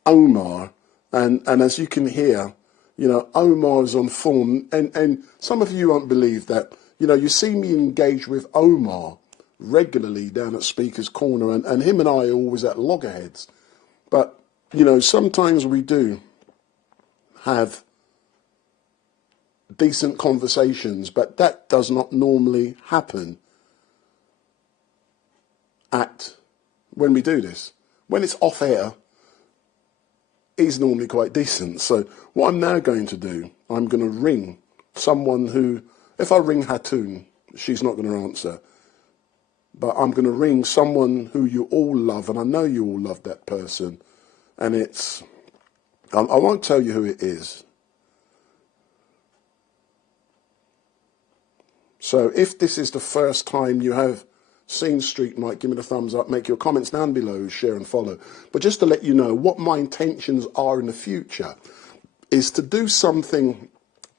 Omar, and as you can hear, you know, Omar is on form, and some of you won't believe that, you know, you see me engage with Omar regularly down at Speaker's Corner, and him and I are always at loggerheads, but, you know, sometimes we do have decent conversations, but that does not normally happen when we do this. When it's off air, he's normally quite decent. So what I'm now going to do, I'm going to ring someone who, if I ring Hatoun, she's not going to answer. But I'm going to ring someone who you all love, and I know you all love that person. And it's, I won't tell you who it is. So if this is the first time you have seen StreetMic, give me the thumbs up, make your comments down below, share and follow. But just to let you know, what my intentions are in the future is to do something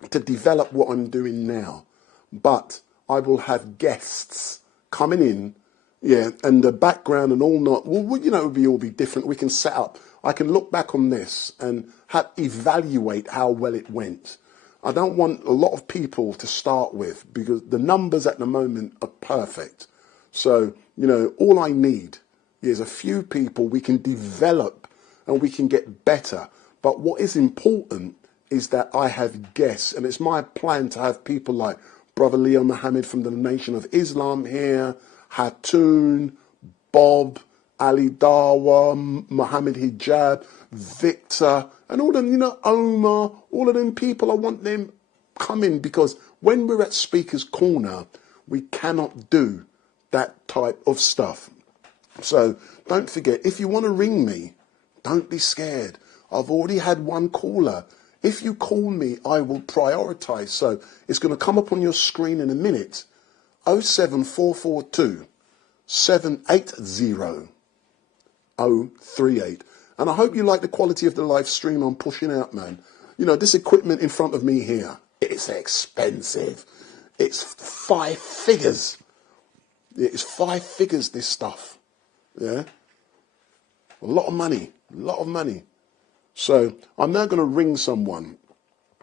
to develop what I'm doing now. But I will have guests coming in, yeah, and the background and all not, well, you know, it will be different. We can set up, I can look back on this and evaluate how well it went. I don't want a lot of people to start with because the numbers at the moment are perfect. So, you know, all I need is a few people we can develop and we can get better. But what is important is that I have guests, and it's my plan to have people like Brother Leo Muhammad from the Nation of Islam here, Hatoun, Bob, Ali Dawa, Muhammad Hijab, Victor, and all them, you know, Omar, all of them people, I want them coming because when we're at Speaker's Corner, we cannot do that type of stuff. So don't forget, if you want to ring me, don't be scared. I've already had one caller. If you call me, I will prioritize. So it's going to come up on your screen in a minute. 07442 780 038. And I hope you like the quality of the live stream I'm pushing out, man. You know, this equipment in front of me here, it's expensive. It's 5 figures. It's 5 figures, this stuff. Yeah? A lot of money. A lot of money. So I'm now going to ring someone.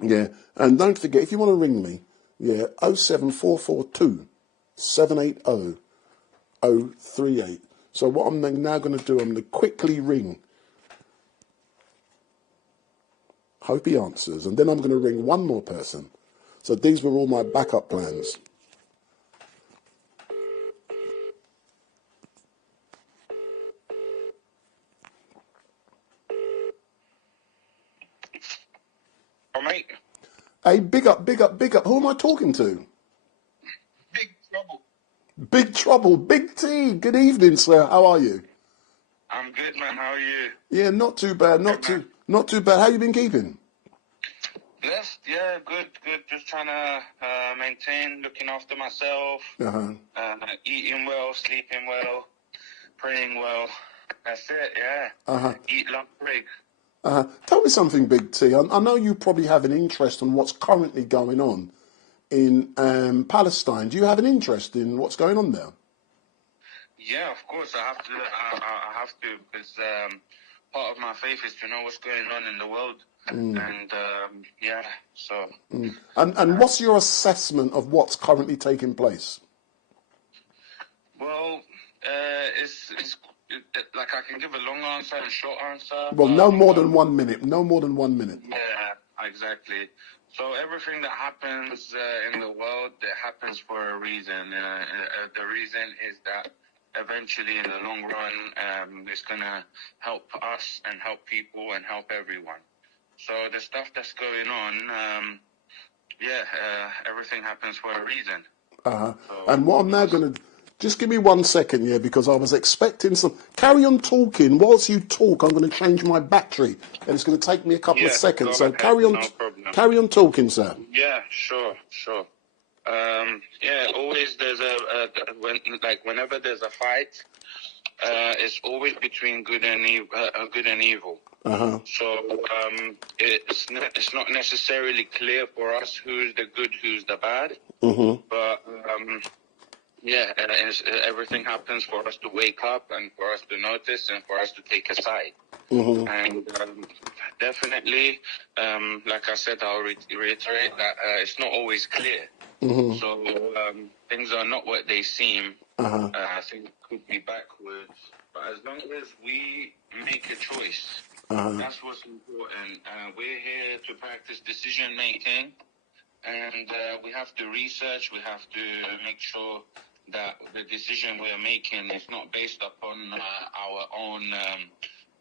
Yeah? And don't forget, if you want to ring me, yeah, 07442 780 038. So what I'm now going to do, I'm going to quickly ring. Hope he answers. And then I'm going to ring one more person. So these were all my backup plans. Oh, mate. Hey, big up, big up, big up. Who am I talking to? Big trouble. Big Trouble, Big T. Good evening, sir. How are you? I'm good, man. How are you? Yeah, not too bad. Not too bad. How you been keeping? Blessed. Yeah, good. Just trying to maintain, looking after myself, eating well, sleeping well, praying well. That's it. Yeah. Eat, love, pray. Tell me something, Big T. I know you probably have an interest in what's currently going on in Palestine. Do you have an interest in what's going on there? Yeah, of course. I have to. I have to, because part of my faith is to know what's going on in the world. And yeah, so. And what's your assessment of what's currently taking place? Well, it's like I can give a long answer and a short answer. Well, no more than 1 minute. No more than 1 minute. Yeah, exactly. So everything that happens in the world, it happens for a reason. The reason is that eventually, in the long run, it's going to help us and help people and help everyone. So the stuff that's going on, everything happens for a reason. So, and what I'm now going to... Just give me 1 second, yeah, because I was expecting some... Carry on talking. Whilst you talk, I'm going to change my battery, and it's going to take me a couple of seconds. So carry on, carry on talking, sir. Yeah, sure. Always there's whenever there's a fight, it's always between good and evil. So it's not necessarily clear for us who's the good, who's the bad. But everything happens for us to wake up and for us to notice and for us to take a side. And definitely, like I said, I'll reiterate that it's not always clear. So things are not what they seem. Things could be backwards. But as long as we make a choice, that's what's important. We're here to practice decision making. And we have to research, we have to make sure that the decision we're making is not based upon our own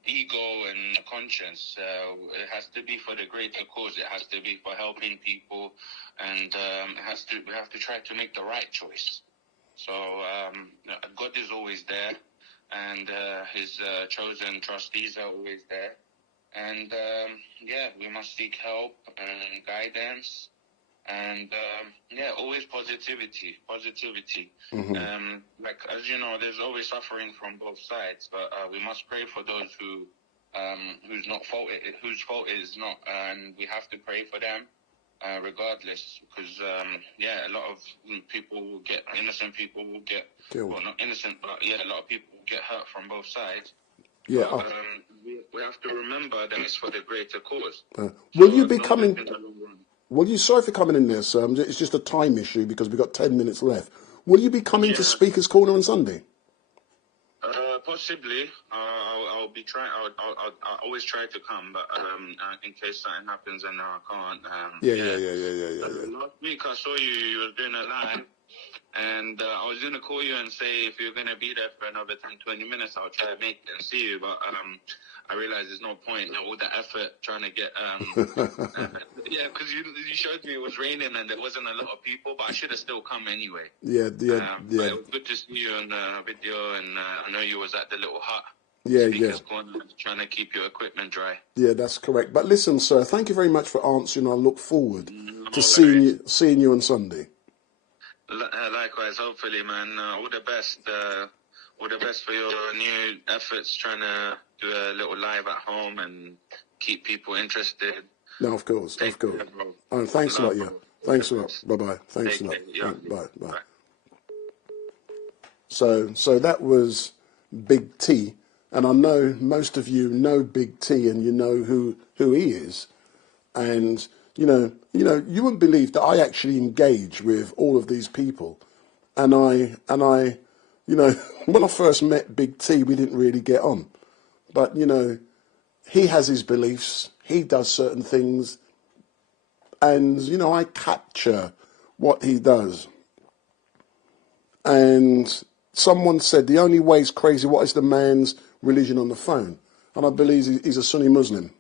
ego and conscience. It has to be for the greater cause. It has to be for helping people, and we have to try to make the right choice. So God is always there, and His chosen trustees are always there. And we must seek help and guidance. And always positivity. Like, as you know, there's always suffering from both sides, but we must pray for those whose fault it is not, and we have to pray for them regardless, because a lot of innocent people will get killed. Well, not innocent, but a lot of people will get hurt from both sides. We have to remember that it's for the greater cause. Will you be coming? Sorry for coming in there, sir. It's just a time issue because we've got 10 minutes left. Will you be coming to Speaker's Corner on Sunday? Possibly. I'll be trying. I'll always try to come, but in case something happens and I can't. Last week I saw you was doing a live, and I was going to call you and say if you're going to be there for another 10-20 minutes, I'll try to make it and see you, but I realized there's no point in all the effort trying to get because you showed me it was raining and there wasn't a lot of people, but I should have still come anyway. But it was good to see you on the video, and I know you was at the little hut. Corner, trying to keep your equipment dry. Yeah, that's correct. But listen, sir, thank you very much for answering. I look forward to seeing you on Sunday. Likewise, hopefully, man. All the best. All the best for your new efforts, trying to do a little live at home and keep people interested. No, of course. Oh, thanks a lot, yeah. Thanks a lot. Bye-bye. Thanks a lot. Bye. So that was Big T, and I know most of you know Big T, and you know who he is. And you wouldn't believe that I actually engage with all of these people, and I You know, when I first met Big T, we didn't really get on. But, you know, he has his beliefs. He does certain things. And, you know, I capture what he does. And someone said, the only way is crazy, what is the man's religion on the phone? And I believe he's a Sunni Muslim.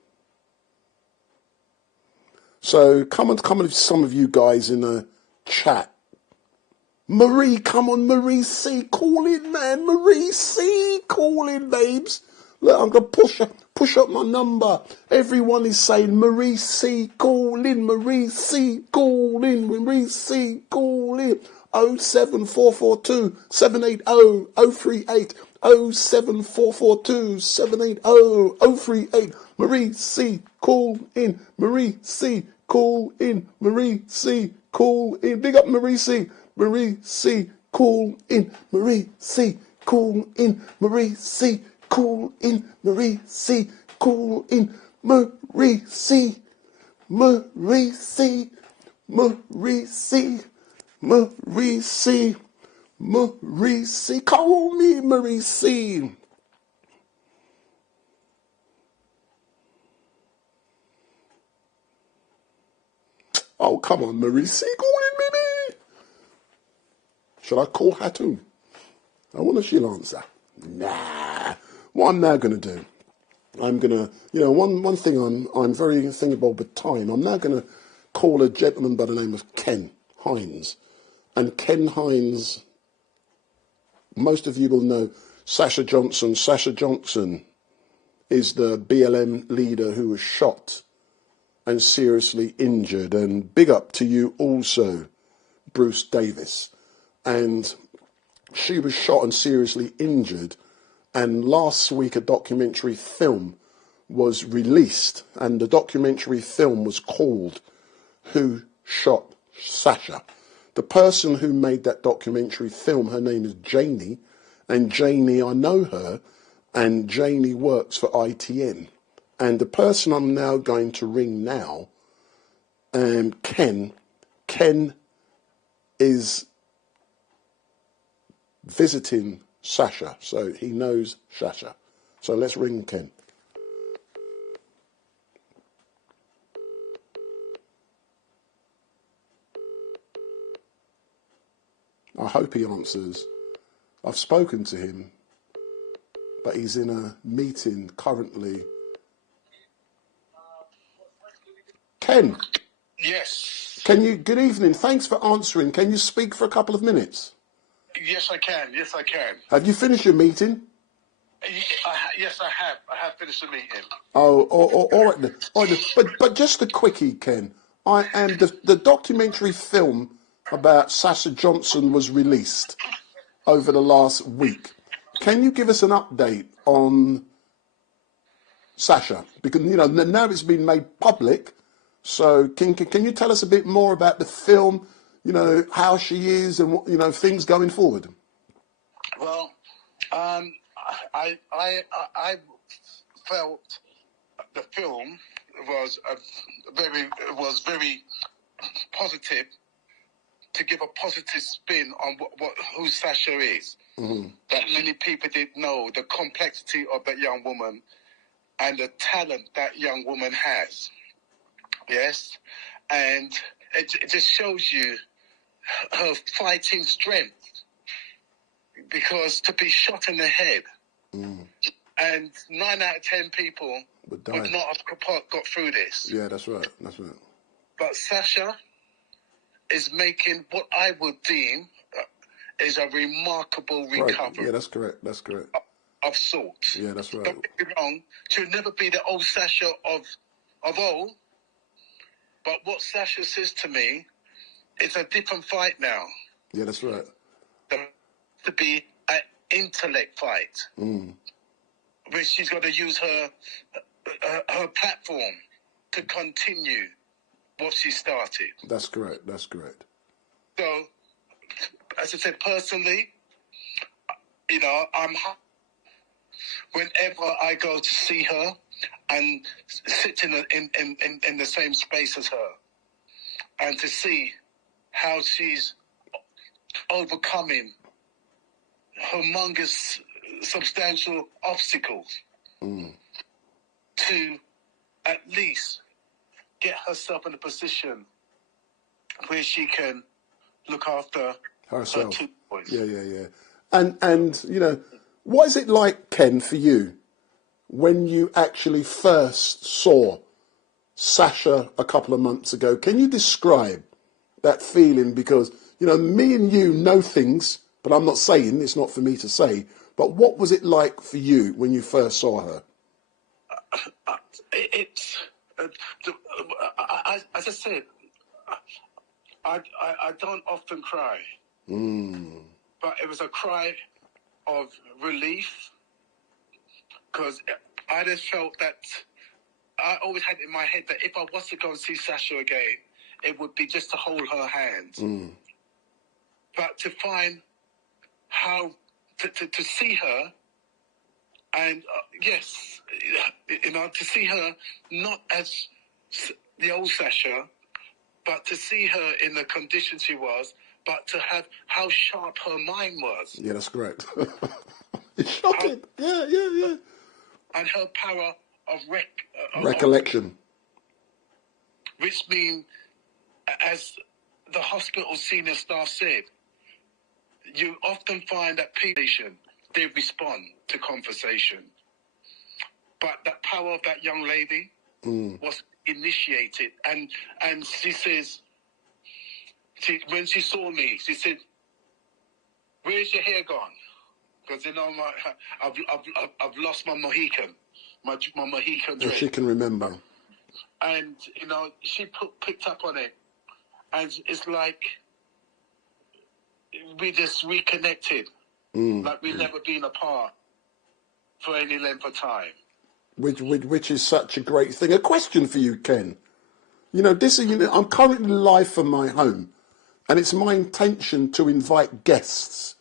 So come on, some of you guys in the chat. Marie, come on, Marie C, call in, man. Marie C, call in, babes. Look, I'm going to push up my number. Everyone is saying, Marie C, call in, Marie C, call in, Marie C, call in. 07442 780 038 07442 780 038. Marie C, call in, Marie C, call in, Marie C, call in. Big up Marie C. Marie C, call in, Marie C, call in, Marie C, call in, Marie C, call in, Marie C, Marie C, Marie C, Marie C, Marie C, call me Marie C. Oh, come on, Marie C, call in, baby. Shall I call Hatun? I wonder if she'll answer. Nah. What I'm now going to do, I'm going to, you know, one thing I'm very thinkable with time. I'm now going to call a gentleman by the name of Ken Hines. And Ken Hines, most of you will know Sasha Johnson. Sasha Johnson is the BLM leader who was shot and seriously injured. And big up to you also, Bruce Davis. And she was shot and seriously injured. And last week a documentary film was released. And the documentary film was called Who Shot Sasha? The person who made that documentary film, her name is Janie. And Janie, I know her. And Janie works for ITN. And the person I'm now going to ring now, Ken is visiting Sasha, so he knows Sasha. So let's ring Ken. I hope he answers. I've spoken to him, but he's in a meeting currently. Ken. Yes. Can you, good evening, thanks for answering. Can you speak for a couple of minutes? Yes, I can. Yes, I can. Have you finished your meeting? Yes, I have. I have finished the meeting. Oh, all right then. All right then. But just a quickie, Ken. I am the documentary film about Sasha Johnson was released over the last week. Can you give us an update on Sasha? Because you know now it's been made public. So can you tell us a bit more about the film? You know how she is and you know things going forward. Well, I felt the film was very positive, to give a positive spin on who Sasha is. Mm-hmm. That many people didn't know the complexity of that young woman and the talent that young woman has. Yes, and it just shows you her fighting strength. Because to be shot in the head, and 9 out of 10 people would not have got through this. Yeah, that's right. That's right. But Sasha is making what I would deem is a remarkable recovery. Right. Yeah, that's correct. That's correct. Of sorts. Yeah, that's right. Don't get me wrong. She'll never be the old Sasha of old. But what Sasha says to me, it's a different fight now. Yeah, that's right. To be an intellect fight, where she's got to use her platform to continue what she started. That's correct. That's correct. So, as I said, personally, you know, whenever I go to see her and sit in the same space as her, and to see how she's overcoming humongous, substantial obstacles to at least get herself in a position where she can look after herself. her 2 boys. Yeah. And you know, what is it like, Ken, for you when you actually first saw Sasha a couple of months ago? Can you describe that feeling? Because, you know, me and you know things, but I'm not saying, it's not for me to say, but what was it like for you when you first saw her? As I said, I don't often cry, but it was a cry of relief, because I just felt that I always had in my head that if I was to go and see Sasha again, it would be just to hold her hand. But to find how to see her, and yes, you know, to see her not as the old Sasha, but to see her in the condition she was, but to have how sharp her mind was. Yeah, that's correct. It's shocking. Yeah. And her power of recollection. Which means, as the hospital senior staff said, you often find that people, they respond to conversation. But that power of that young lady was initiated. And she says, when she saw me, she said, "Where's your hair gone?" Because, you know, I've lost my Mohican, my Mohican dread. And she can remember. And, you know, she picked up on it. And it's like we just reconnected, like we've never been apart for any length of time. Which is such a great thing. A question for you, Ken. You know, I'm currently live from my home, and it's my intention to invite guests,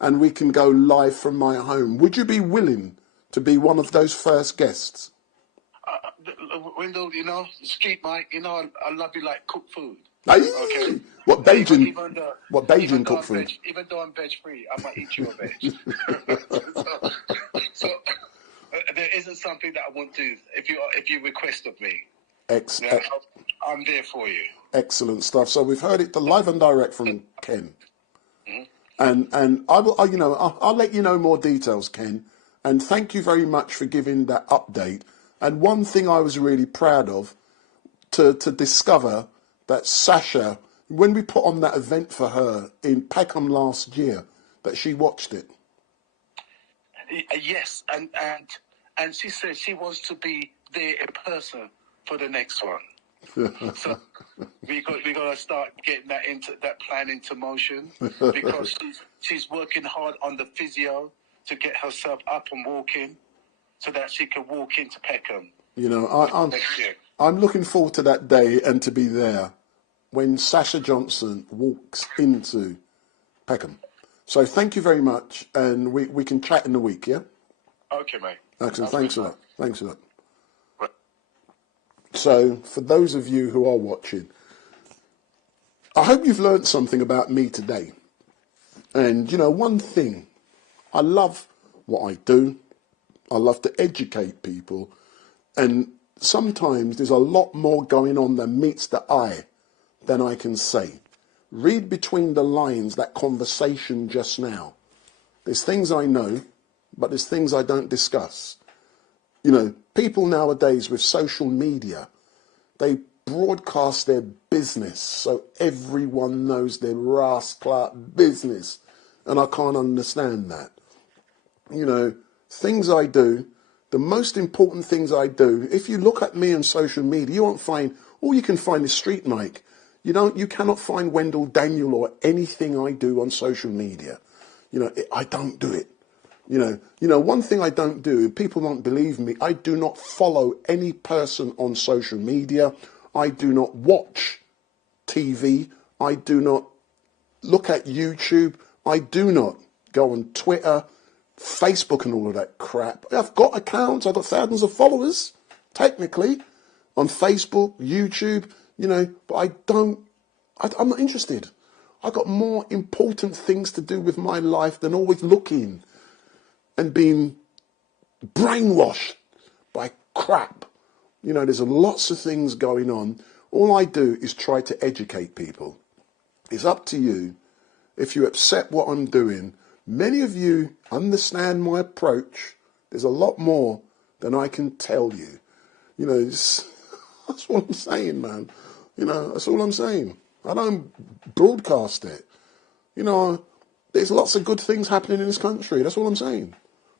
and we can go live from my home. Would you be willing to be one of those first guests? Wendell, you know, StreetMic, you know, I love you like cooked food. Aye. Okay. What Beijing cooked food? Even though I'm veg free, I might eat you a veg. so there isn't something that I won't do if you request of me. I'm there for you. Excellent stuff. So we've heard it live and direct from Ken, and I'll let you know more details, Ken. And thank you very much for giving that update. And one thing I was really proud of to discover that Sasha, when we put on that event for her in Peckham last year, that she watched it. Yes, and she said she wants to be there in person for the next one. So we got to start getting that plan into motion, because she's working hard on the physio to get herself up and walking, so that she can walk into Peckham. You know, I'm looking forward to that day and to be there when Sasha Johnson walks into Peckham. So thank you very much, and we can chat in the week, yeah? Okay, mate. Excellent. Thanks a lot. Thanks a lot. So for those of you who are watching, I hope you've learned something about me today. And, you know, one thing, I love what I do. I love to educate people. And sometimes there's a lot more going on than meets the eye than I can say. Read between the lines that conversation just now. There's things I know, but there's things I don't discuss. You know, people nowadays with social media, they broadcast their business so everyone knows their rascal business. And I can't understand that. You know, things I do, the most important things I do, if you look at me on social media, you won't find, all you can find is StreetMic. You cannot find Wendell Daniel or anything I do on social media. You know, I don't do it. You know, one thing I don't do, people won't believe me, I do not follow any person on social media. I do not watch TV. I do not look at YouTube. I do not go on Twitter, Facebook and all of that crap. I've got accounts. I've got thousands of followers, technically, on Facebook, YouTube, you know, but I'm not interested. I got more important things to do with my life than always looking and being brainwashed by crap. You know, there's lots of things going on. All I do is try to educate people. It's up to you. If you accept what I'm doing, many of you understand my approach. There's a lot more than I can tell you. You know, that's what I'm saying, man. You know, that's all I'm saying. I don't broadcast it. You know, there's lots of good things happening in this country. That's all I'm saying.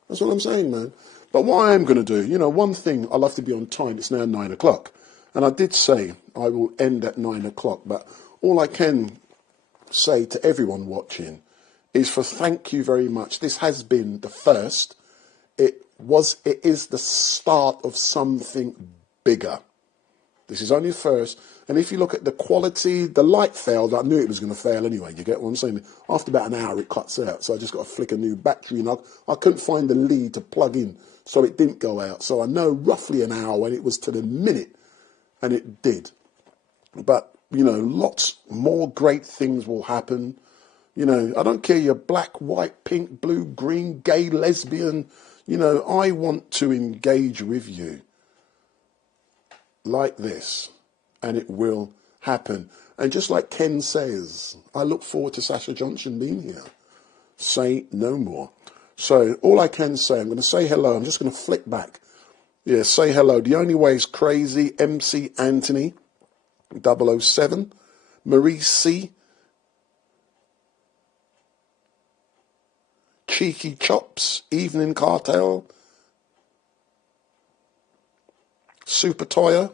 That's all I'm saying, man. But what I am going to do, you know, one thing, I love to be on time. It's now 9 o'clock. And I did say I will end at 9 o'clock. But all I can say to everyone watching is for thank you very much. This has been the first. It is the start of something bigger. This is only the first. And if you look at the quality, the light failed. I knew it was going to fail anyway. You get what I'm saying? After about an hour, it cuts out. So I just got to flick a new battery. And I couldn't find the lead to plug in. So it didn't go out. So I know roughly an hour when it was to the minute. And it did. But, you know, lots more great things will happen. You know, I don't care you're black, white, pink, blue, green, gay, lesbian. You know, I want to engage with you like this. And it will happen. And just like Ken says, I look forward to Sasha Johnson being here. Say no more. So all I can say, I'm going to say hello. I'm just going to flick back. Yeah, say hello. The Only Way is Crazy, MC Anthony, 007, Marie C, Cheeky Chops, Evening Cartel, Super Toya,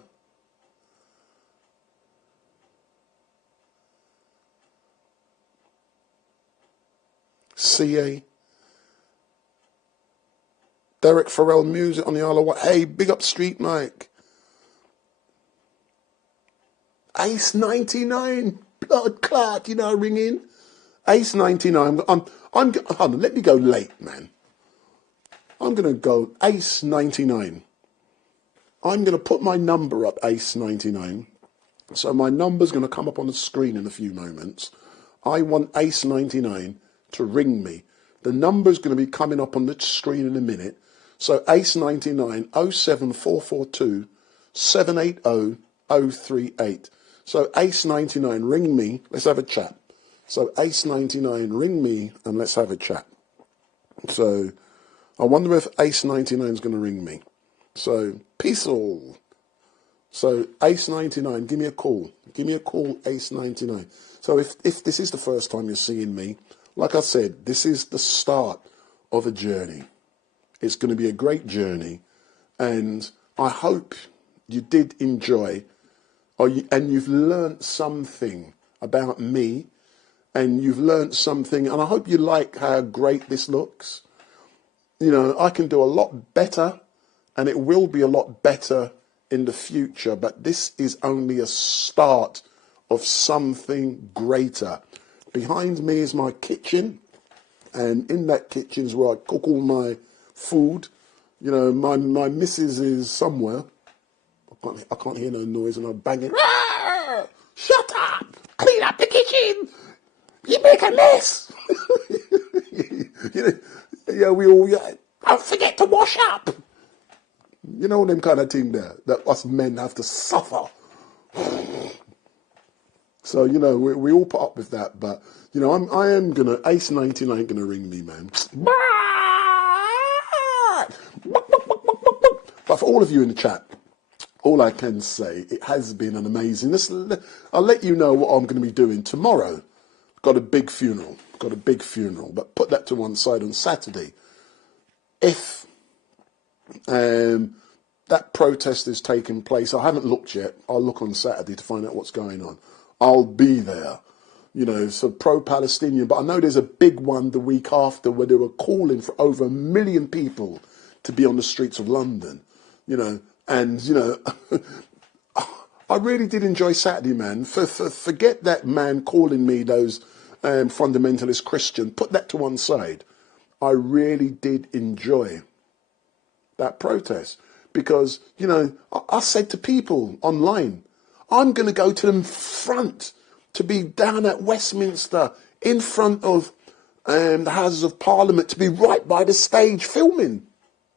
CA, Derek Farrell Music on the Isle of Wight. Hey, big up StreetMic. Ace 99, blood clot, you know, ringing. Ace 99. Hold on, let me go late, man. I'm going to go Ace 99. I'm going to put my number up, Ace 99. So my number's going to come up on the screen in a few moments. I want Ace 99 to ring me. The number's going to be coming up on the screen in a minute. So Ace 99 07442 780 038. So Ace 99, ring me. Let's have a chat. So Ace 99, ring me and let's have a chat. So I wonder if Ace 99 is going to ring me. So peace all. So Ace 99, give me a call. Give me a call, Ace 99. So if this is the first time you're seeing me, like I said, this is the start of a journey. It's going to be a great journey. And I hope you did enjoy, and you've learnt something about me, and you've learnt something, and I hope you like how great this looks. You know, I can do a lot better, and it will be a lot better in the future, but this is only a start of something greater. Behind me is my kitchen, and in that kitchen is where I cook all my food. You know, my missus is somewhere. I can't hear no noise, and I'm banging. "Ah, shut up! Clean up the kitchen! You make a mess!" We all, don't forget to wash up. You know, them kind of thing there that us men have to suffer. So, you know, we all put up with that. But, you know, I am going to, Ace 99 ain't going to ring me, man. But for all of you in the chat, all I can say, it has been an amazing, I'll let you know what I'm going to be doing tomorrow. Got a big funeral, but put that to one side on Saturday. If that protest is taking place, I haven't looked yet. I'll look on Saturday to find out what's going on. I'll be there, you know, so pro-Palestinian. But I know there's a big one the week after where they were calling for over 1 million people to be on the streets of London, you know. And, you know, I really did enjoy Saturday, man. Forget that man calling me those fundamentalist Christian. Put that to one side. I really did enjoy that protest because, you know, I said to people online, I'm going to go to the front to be down at Westminster in front of the Houses of Parliament, to be right by the stage filming.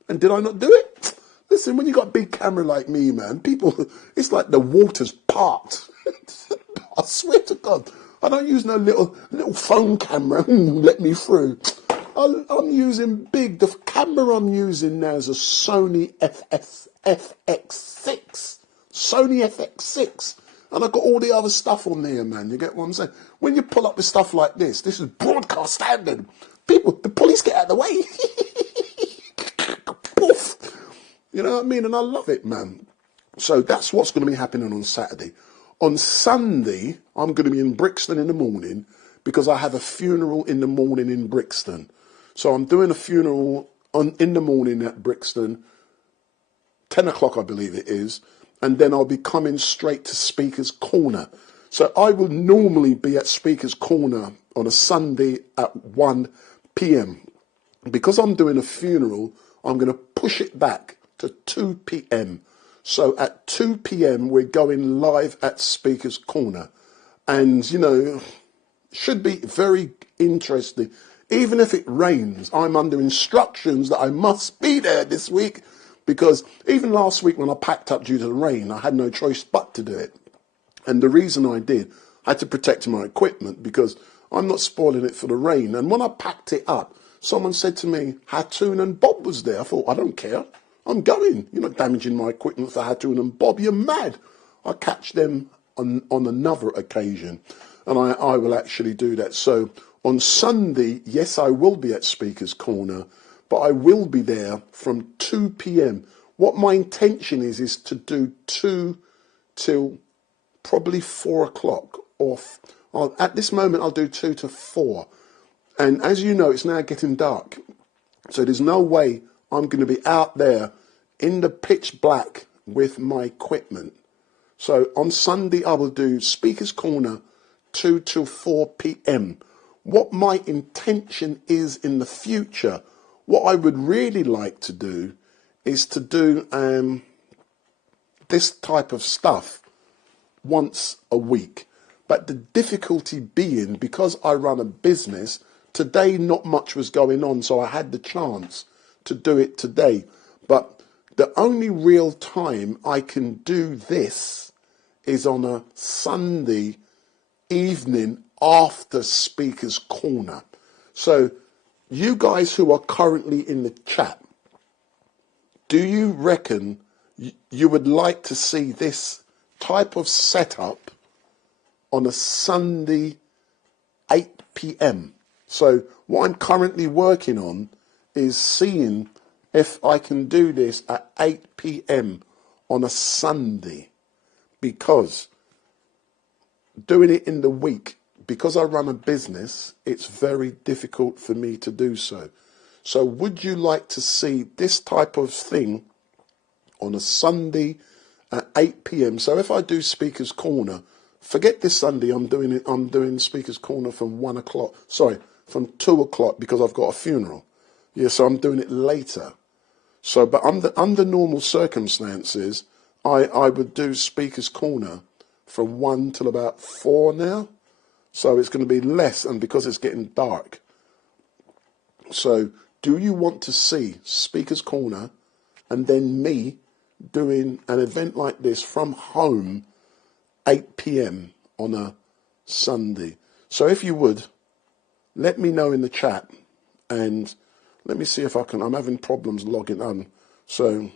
And did I not do it? Listen, when you got a big camera like me, man, people, it's like the waters part. I swear to God, I don't use no little phone camera. Let me through. I'm using big. The camera I'm using now is a Sony FX6. Sony FX6. And I've got all the other stuff on there, man. You get what I'm saying? When you pull up with stuff like this is broadcast standard. People, the police get out of the way. Poof. You know what I mean? And I love it, man. So that's what's going to be happening on Saturday. On Sunday, I'm going to be in Brixton in the morning because I have a funeral in the morning in Brixton. So I'm doing a funeral in the morning at Brixton, 10 o'clock I believe it is, and then I'll be coming straight to Speaker's Corner. So I will normally be at Speaker's Corner on a Sunday at 1 p.m. Because I'm doing a funeral, I'm going to push it back to 2 p.m. So at 2 p.m. we're going live at Speaker's Corner. And, you know, should be very interesting. Even if it rains, I'm under instructions that I must be there this week, because even last week when I packed up due to the rain, I had no choice but to do it. And the reason I did, I had to protect my equipment because I'm not spoiling it for the rain. And when I packed it up, someone said to me, Hattoon and Bob was there. I thought, I don't care. I'm going. You're not damaging my equipment for Hattoon and Bob. You're mad. I catch them on another occasion, and I will actually do that. So on Sunday, yes, I will be at Speaker's Corner, but I will be there from 2 p.m. What my intention is to do 2 till probably 4 o'clock. At this moment, I'll do 2 to 4. And as you know, it's now getting dark. So there's no way I'm going to be out there in the pitch black with my equipment. So on Sunday, I will do Speaker's Corner 2 till 4 p.m. What my intention is in the future, what I would really like to do is to do this type of stuff once a week. But the difficulty being, because I run a business, today not much was going on, so I had the chance to do it today. But the only real time I can do this is on a Sunday evening after Speaker's Corner. So you guys who are currently in the chat, do you reckon you would like to see this type of setup on a Sunday 8 p.m? So what I'm currently working on is seeing if I can do this at 8 p.m. on a Sunday, because doing it in the week, because I run a business, it's very difficult for me to do so. So would you like to see this type of thing on a Sunday at 8 p.m? So if I do Speaker's Corner, forget this Sunday, I'm doing Speaker's Corner from 1 o'clock, from 2 o'clock, because I've got a funeral. Yeah, so I'm doing it later. So, but under normal circumstances, I would do Speaker's Corner from 1 till about 4 now. So it's going to be less, and because it's getting dark. So do you want to see Speaker's Corner and then me doing an event like this from home 8 p.m. on a Sunday? So if you would, let me know in the chat, and let me see if I can. I'm having problems logging on. So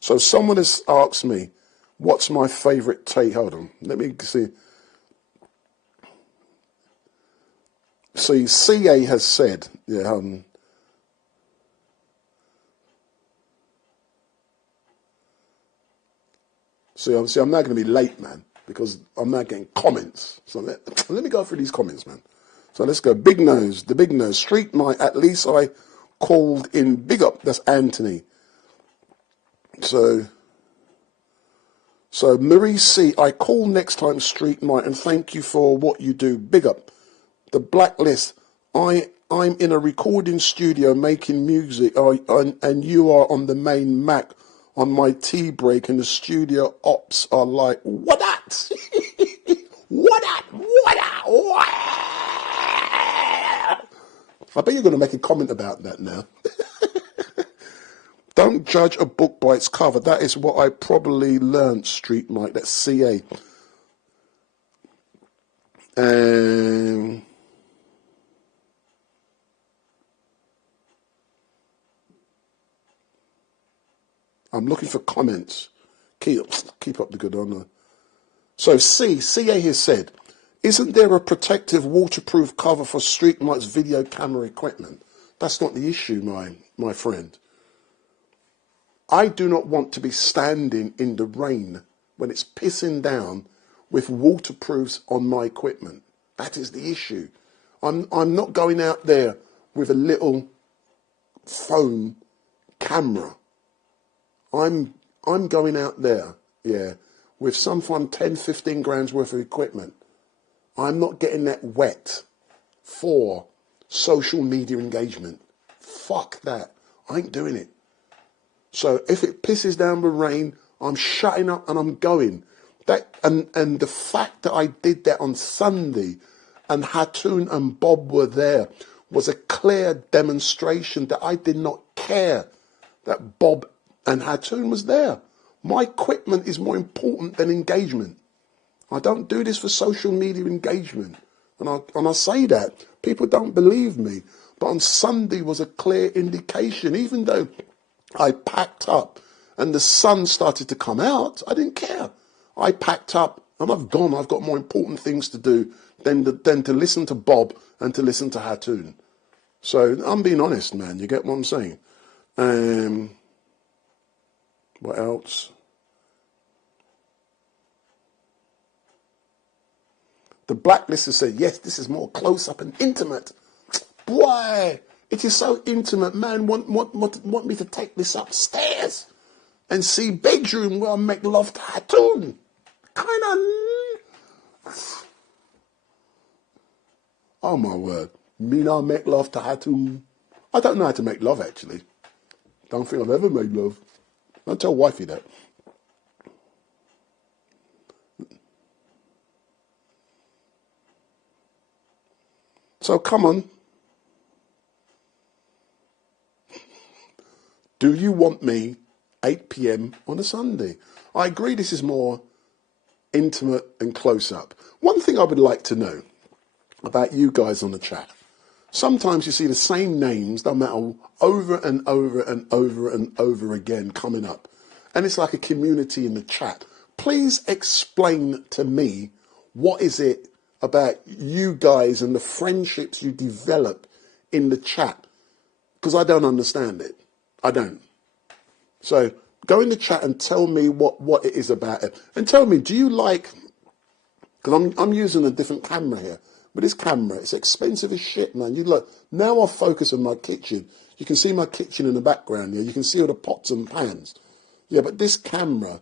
someone has asked me, what's my favourite take? Hold on, let me see. See, CA has said, yeah, see, obviously I'm now going to be late, man, because I'm now getting comments. So let me go through these comments, man. So let's go. Big Nose, the Big Nose. StreetMic, at least I called in. Big up, that's Anthony. So Marie C, I call next time, StreetMic, and thank you for what you do. Big up. The Blacklist, I'm in a recording studio making music, and you are on the main Mac on my tea break, and the studio ops are like, what that? What up? What up? What? I bet you're going to make a comment about that now. Don't judge a book by its cover. That is what I probably learned, StreetMic. That's CA. I'm looking for comments. Keep up the good honor. So CA has said, isn't there a protective waterproof cover for StreetMic's video camera equipment? That's not the issue, my friend. I do not want to be standing in the rain when it's pissing down with waterproofs on my equipment. That is the issue. I'm not going out there with a little phone camera. I'm going out there, yeah, with some fun 10, 15 grand's worth of equipment. I'm not getting that wet for social media engagement. Fuck that. I ain't doing it. So if it pisses down with rain, I'm shutting up and I'm going. That and the fact that I did that on Sunday and Hatoun and Bob were there was a clear demonstration that I did not care that Bob and Hatoun was there. My equipment is more important than engagement. I don't do this for social media engagement. And I say that. People don't believe me. But on Sunday was a clear indication. Even though I packed up and the sun started to come out, I didn't care. I packed up and I've gone. I've got more important things to do than to listen to Bob and to listen to Hatoun. So I'm being honest, man. You get what I'm saying? What else? The Blacklister said, yes, this is more close-up and intimate. Boy, it is so intimate, man. Want me to take this upstairs and see bedroom where I make love to Hatoun. Kind of. Oh, my word. Me now make love to Hatoun. I don't know how to make love, actually. Don't think I've ever made love. Don't tell wifey that. So come on. Do you want me 8 p.m. on a Sunday? I agree this is more intimate and close up. One thing I would like to know about you guys on the chat. Sometimes you see the same names, no matter, over and over and over and over again coming up. And it's like a community in the chat. Please explain to me what is it about you guys and the friendships you develop in the chat. Because I don't understand it. I don't. So go in the chat and tell me what it is about it. And tell me, do you like, because I'm using a different camera here. But this camera, it's expensive as shit, man. You look, now I'll focus on my kitchen. You can see my kitchen in the background here. You can see all the pots and pans. Yeah, but this camera,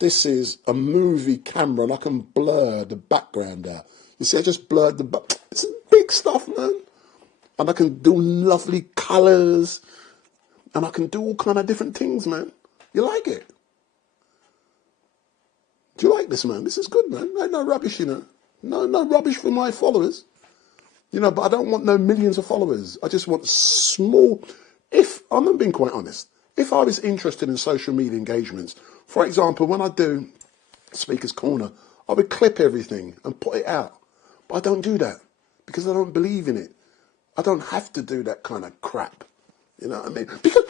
this is a movie camera, and I can blur the background out. You see, I just blurred the back. It's big stuff, man. And I can do lovely colours. And I can do all kind of different things, man. You like it? Do you like this, man? This is good, man. Ain't no rubbish, you know. No rubbish for my followers. You know, but I don't want no millions of followers. I just want small. I'm being quite honest, if I was interested in social media engagements, for example, when I do Speaker's Corner, I would clip everything and put it out. But I don't do that because I don't believe in it. I don't have to do that kind of crap. You know what I mean? Because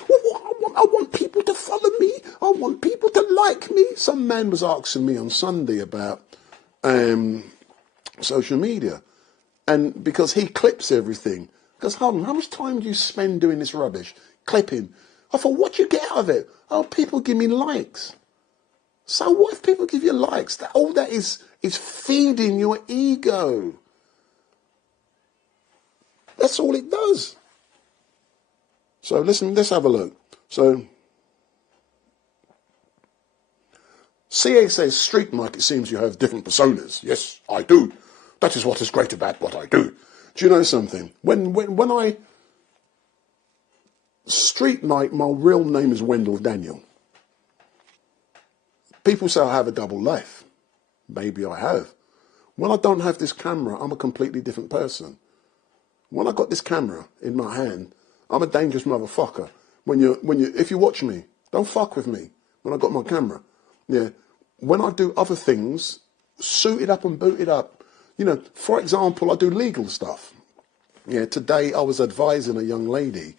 I want people to follow me. I want people to like me. Some man was asking me on Sunday about social media. And because he clips everything. Because, hold on, how much time do you spend doing this rubbish? Clipping. I thought, what do you get out of it? Oh, people give me likes. So what if people give you likes? All that is feeding your ego. That's all it does. So listen, let's have a look. So CA says, StreetMic, it seems you have different personas. Yes, I do. That is what is great about what I do. Do you know something? When I StreetMic, my real name is Wendell Daniel. People say I have a double life. Maybe I have. When I don't have this camera, I'm a completely different person. When I got this camera in my hand, I'm a dangerous motherfucker. If you watch me, don't fuck with me when I got my camera. Yeah. When I do other things, suited up and booted up, you know, for example, I do legal stuff. Yeah. Today I was advising a young lady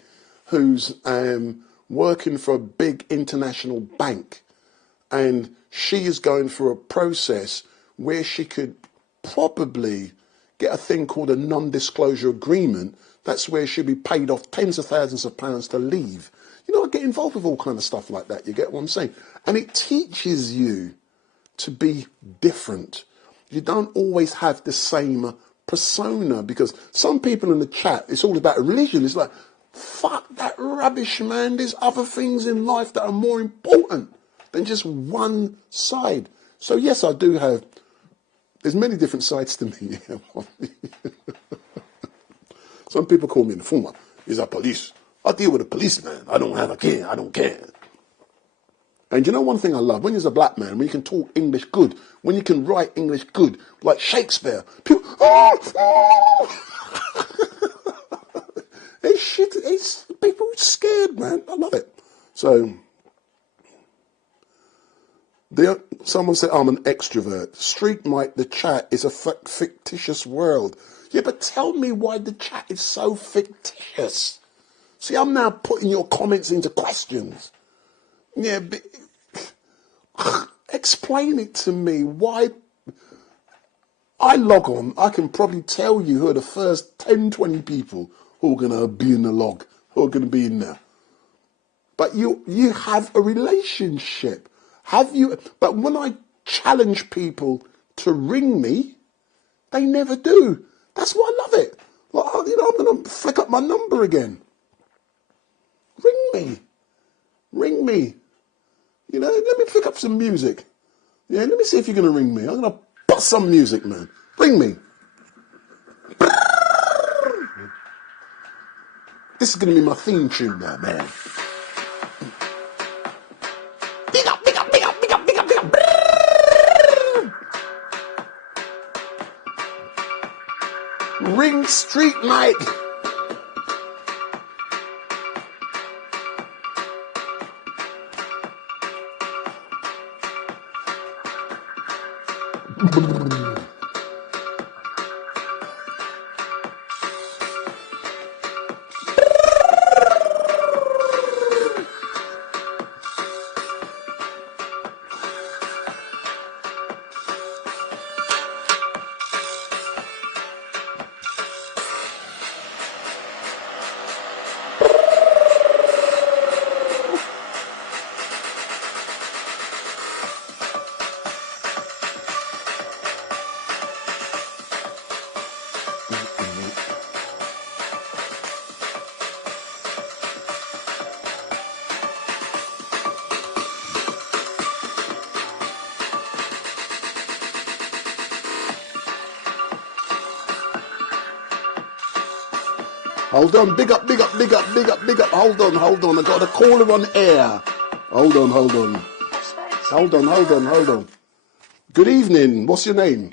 who's working for a big international bank, and she is going through a process where she could probably get a thing called a non-disclosure agreement. That's where she'll be paid off tens of thousands of pounds to leave. You know, I get involved with all kind of stuff like that. You get what I'm saying? And it teaches you to be different. You don't always have the same persona, because some people in the chat, it's all about religion. It's like, fuck that rubbish, man. There's other things in life that are more important than just one side. So yes, I do have, there's many different sides to me. Some people call me an informer. He's a police. I deal with a policeman. I don't have a care. I don't care. And you know one thing I love? When you're a black man, when you can talk English good, when you can write English good, like Shakespeare, people, it's people scared, man. I love it. So, someone said I'm an extrovert. StreetMic, the chat is a fictitious world. Yeah, but tell me why the chat is so fictitious. See, I'm now putting your comments into questions. Yeah, but explain it to me. Why? I log on, I can probably tell you who are the first 10, 20 people who are going to be in the log, who are going to be in there. But you have a relationship. Have you? But when I challenge people to ring me, they never do. That's why I love it. Like, you know, I'm going to flick up my number again. Ring me. Ring me. You know, let me flick up some music. Yeah, let me see if you're going to ring me. I'm going to bust some music, man. Ring me. This is going to be my theme tune now, man. Big up, big up, big up, big up, big up, big up. Ring StreetMic. Hold on, big up, big up, big up, big up, big up. Hold on. I got a caller on air. Hold on. Good evening. What's your name?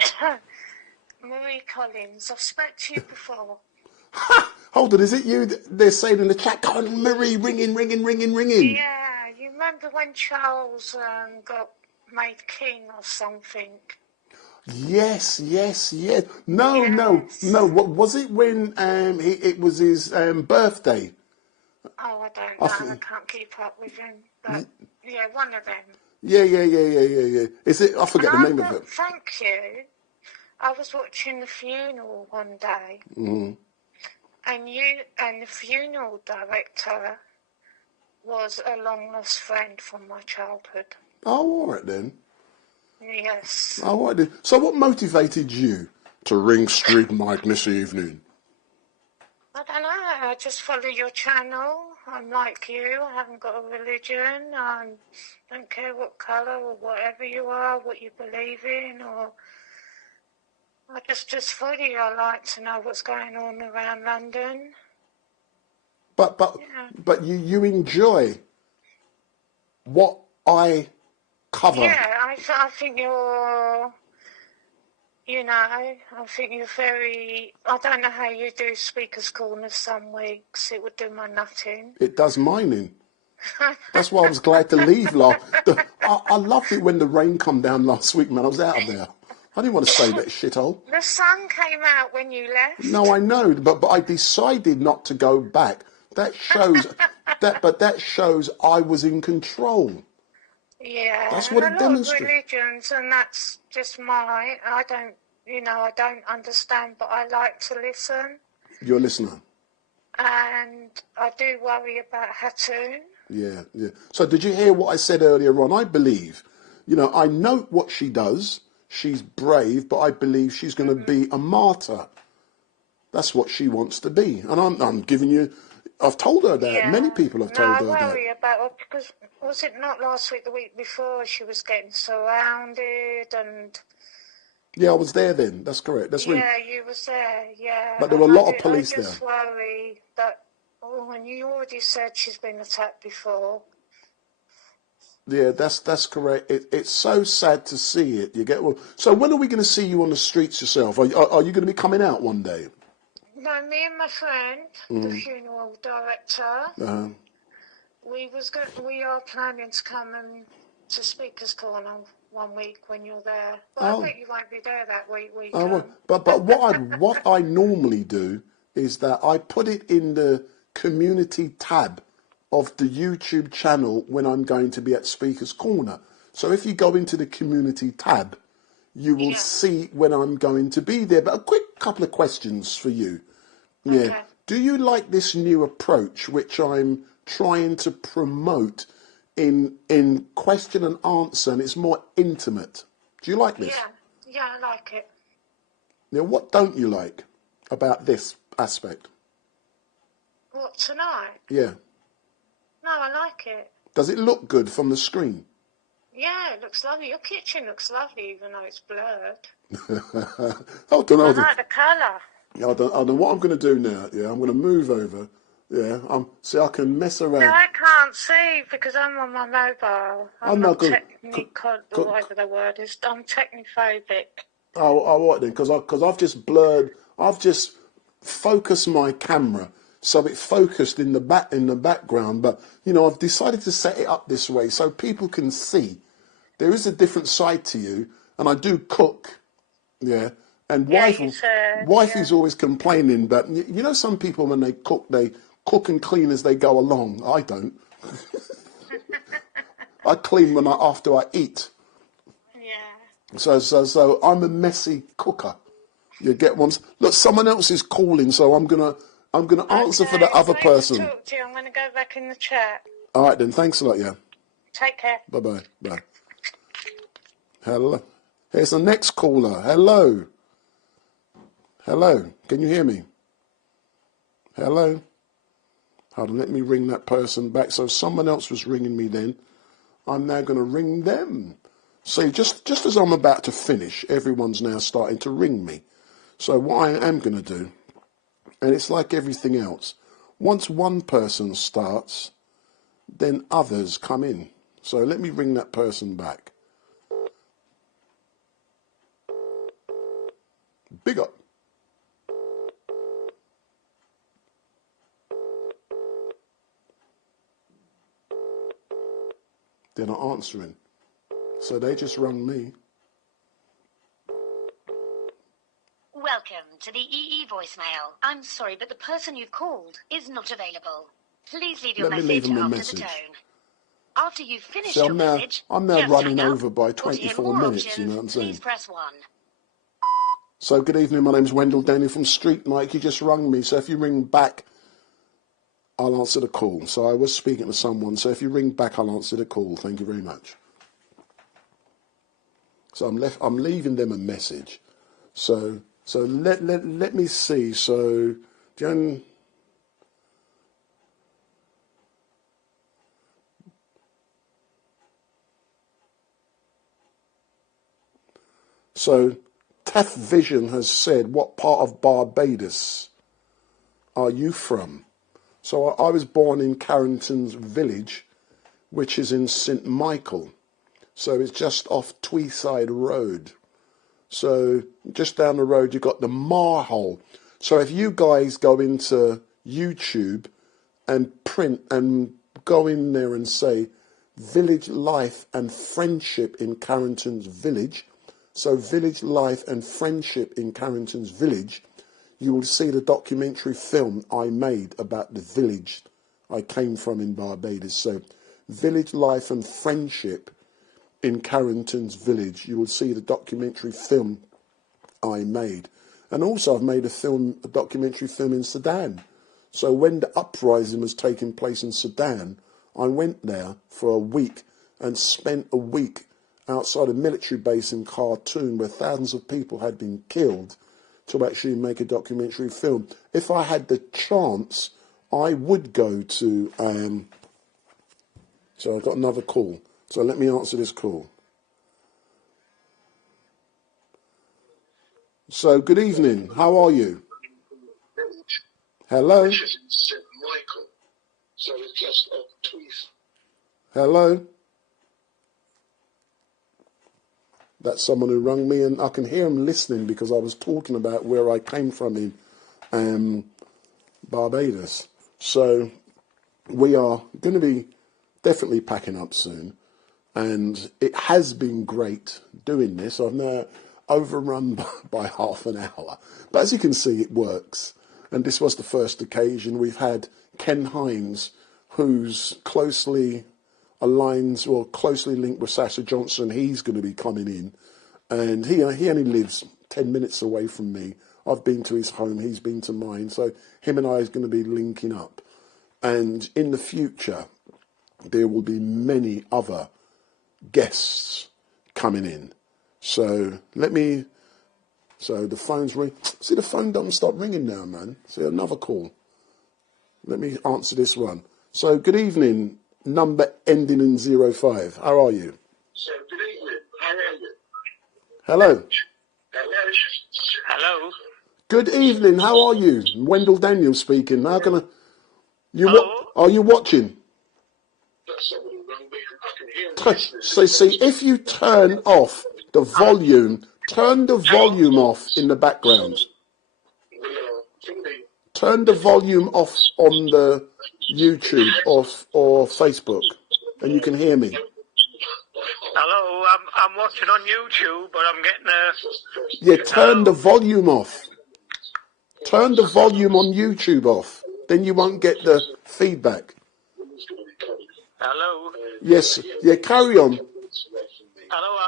Marie Collins. I've spoke to you before. Hold on, is it you? They're saying in the chat, come on, Marie, ringing. Yeah, you remember when Charles got made king or something? Yes. No. What was it when it was his birthday? Oh, I don't know. I can't keep up with him. But yeah, one of them. Yeah. Is it? I forget the name of it. Thank you. I was watching the funeral one day, and the funeral director was a long lost friend from my childhood. Oh, all right then. Yes. All right then. So, what motivated you to ring StreetMic this evening? I don't know. I just follow your channel. I'm like you. I haven't got a religion. I don't care what colour or whatever you are, what you believe in, or I just follow you. I like to know what's going on around London. But you enjoy what I cover. Yeah, I think you're You know, I think you're very... I don't know how you do Speaker's Corner some weeks. It would do my nutting. It does mine in. That's why I was glad to leave. I loved it when the rain come down last week, man. I was out of there. I didn't want to stay that shithole. The sun came out when you left. No, I know, but I decided not to go back. That shows that shows I was in control. Yeah, That's what and it a lot of demonstrates. religions, and that's just I don't understand, but I like to listen. You're a listener. And I do worry about Hatun. Yeah. So did you hear what I said earlier on? I believe, I know what she does. She's brave, but I believe she's going to be a martyr. That's what she wants to be. And I'm giving you, I've told her that. Yeah. Many people have told her that. I worry about her because, was it not last week, the week before, she was getting surrounded and... Yeah, I was there then. That's correct. That's yeah, really... you was there, yeah. But there were a lot of police there. I just worry that, when you already said she's been attacked before. Yeah, that's correct. It's so sad to see it. You get well. So when are we going to see you on the streets yourself? Are you going to be coming out one day? No, me and my friend, the funeral director, we are planning to come and to Speaker's Corner one week when you're there. But I think you won't be there that week. But what I normally do is that I put it in the community tab of the YouTube channel when I'm going to be at Speaker's Corner. So if you go into the community tab, you will see when I'm going to be there. But a quick couple of questions for you. Yeah. Okay. Do you like this new approach which I'm trying to promote in question and answer, and it's more intimate? Do you like this? Yeah, I like it. Now, what don't you like about this aspect? What, tonight? Yeah. No, I like it. Does it look good from the screen? Yeah, it looks lovely. Your kitchen looks lovely, even though it's blurred. Hold on. I like the colour. I don't know what I'm going to do now. Yeah, I'm going to move over. Yeah, see, I can mess around. No, I can't see because I'm on my mobile. I'm not whatever the word is. I'm technophobic. Oh, what then? Because I've just blurred. I've just focused my camera so it focused in the background. But I've decided to set it up this way so people can see there is a different side to you. And I do cook. Yeah. And wifey's always complaining, but some people when they cook and clean as they go along. I don't. I clean after I eat. Yeah. So I'm a messy cooker. You get one. Look, someone else is calling, so I'm gonna answer for the other person. To talk to you. I'm gonna go back in the chat. All right then. Thanks a lot. Yeah. Take care. Bye. Hello. Here's the next caller. Hello. Can you hear me? Hello? Hold on, let me ring that person back. So someone else was ringing me then. I'm now going to ring them. See, just as I'm about to finish, everyone's now starting to ring me. So what I am going to do, and it's like everything else, once one person starts, then others come in. So let me ring that person back. Big up. They're not answering. So they just rung me. Welcome to the EE voicemail. I'm sorry, but the person you've called is not available. Please leave your message after the tone. After you've finished your message, I'm now running over by 24 minutes, you know what I'm saying? Please press 1. So good evening, my name's Wendell Danny from StreetMic. You just rung me, so if you ring back, I'll answer the call. So I was speaking to someone, so if you ring back, I'll answer the call. Thank you very much. So I'm leaving them a message. So let me see. So Jen. So Taff Vision has said, what part of Barbados are you from? So I was born in Carrington's village, which is in St. Michael. So it's just off Tweeside Road. So just down the road, you've got the Marhole. So if you guys go into YouTube and print and go in there and say Village Life and Friendship in Carrington's Village, so Village Life and Friendship in Carrington's Village, you will see the documentary film I made about the village I came from in Barbados. So Village Life and Friendship in Carrington's Village, you will see the documentary film I made. And also I've made a documentary film in Sudan. So when the uprising was taking place in Sudan, I went there for a week and spent a week outside a military base in Khartoum where thousands of people had been killed to actually make a documentary film. If I had the chance, I would go to... So I've got another call. So let me answer this call. So good evening. How are you? Hello? Hello? That's someone who rang me, and I can hear him listening because I was talking about where I came from in Barbados. So we are going to be definitely packing up soon, and it has been great doing this. I've now overrun by half an hour, but as you can see, it works. And this was the first occasion. We've had Ken Hines, who's closely linked with Sasha Johnson. He's going to be coming in, and he only lives 10 minutes away from me. I've been to his home, he's been to mine, so him and I is going to be linking up. And in the future, there will be many other guests coming in. So so the phone's ring. See, the phone doesn't stop ringing now, man. See, another call. Let me answer this one. So good evening, number ending in 05. How are you? So good evening. How are you? Hello. Hello. Good evening. How are you? Wendell Daniels speaking. How can are you watching? So see, if you turn off the volume, turn the volume off in the background. Turn the volume off on the YouTube or Facebook, and you can hear me. Hello, I'm watching on YouTube, but I'm getting a... Yeah, turn the volume off. Turn the volume on YouTube off. Then you won't get the feedback. Hello? Yes, yeah, carry on. Hello,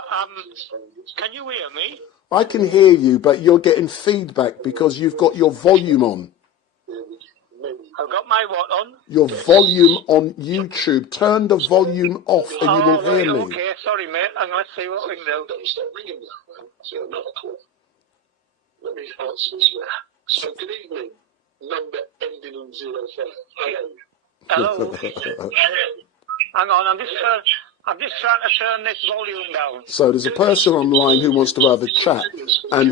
can you hear me? I can hear you, but you're getting feedback because you've got your volume on. I've got my what on? Your volume on YouTube. Turn the volume off and you will hear me. Okay, sorry mate, and let's see what we can do. Let me answer this now. So good evening, number ending in 05. Hello? Hang on, I'm just trying to turn this volume down. So there's a person online who wants to have a chat, and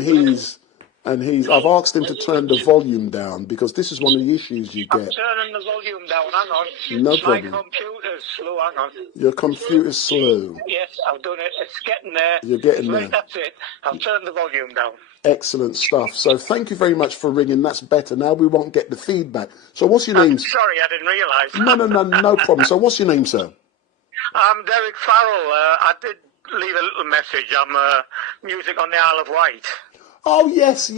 I've asked him to turn the volume down because this is one of the issues you get. I'm turning the volume down, hang on. No problem. My computer's slow, hang on. Your computer's slow. Yes, I've done it. It's getting there. You're getting there. That's it. I've turned the volume down. Excellent stuff. So thank you very much for ringing. That's better. Now we won't get the feedback. So what's your name? Sorry, I didn't realise. No problem. So what's your name, sir? I'm Derek Farrell. I did leave a little message. I'm music on the Isle of Wight. Oh, yes.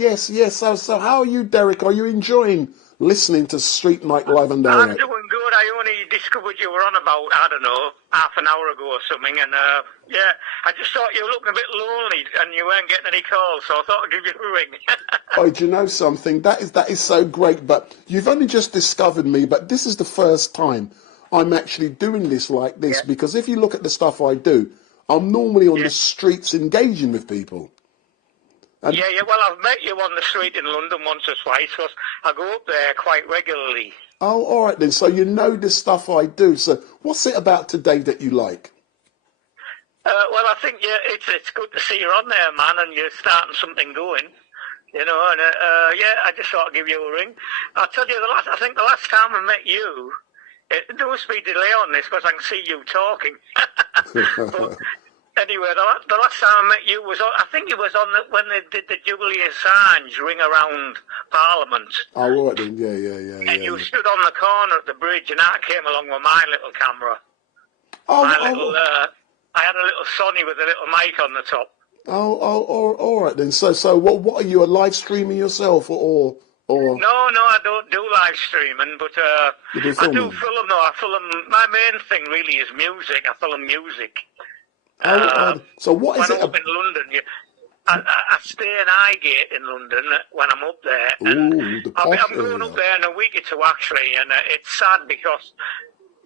So how are you, Derek? Are you enjoying listening to StreetMic Live and Direct? I'm doing good. I only discovered you were on about, I don't know, half an hour ago or something. And, yeah, I just thought you were looking a bit lonely and you weren't getting any calls. So I thought I'd give you a ring. Oh, do you know something? That is so great. But you've only just discovered me. But this is the first time I'm actually doing this like this. Yeah. Because if you look at the stuff I do, I'm normally on the streets engaging with people. And well, I've met you on the street in London once or twice, because I go up there quite regularly. Oh, all right then. So you know the stuff I do. So what's it about today that you like? Well, I think it's good to see you're on there, man, and you're starting something going. You know, and I just thought I'd give you a ring. I'll tell you, I think the last time I met you, there must be a delay on this because I can see you talking. But Anyway, the last time I met you was on, I think it was on when they did the Julian Assange ring around Parliament. Oh, right then, yeah. And you stood on the corner at the bridge, and I came along with my little camera. I had a little Sony with a little mic on the top. All right then. So what are you, a live streaming yourself or? No, I don't do live streaming, but I do film though. My main thing really is music. I film music. So what is it? When I'm up in London, I stay in Highgate in London when I'm up there. And I'm going up there in a week or two actually, and it's sad because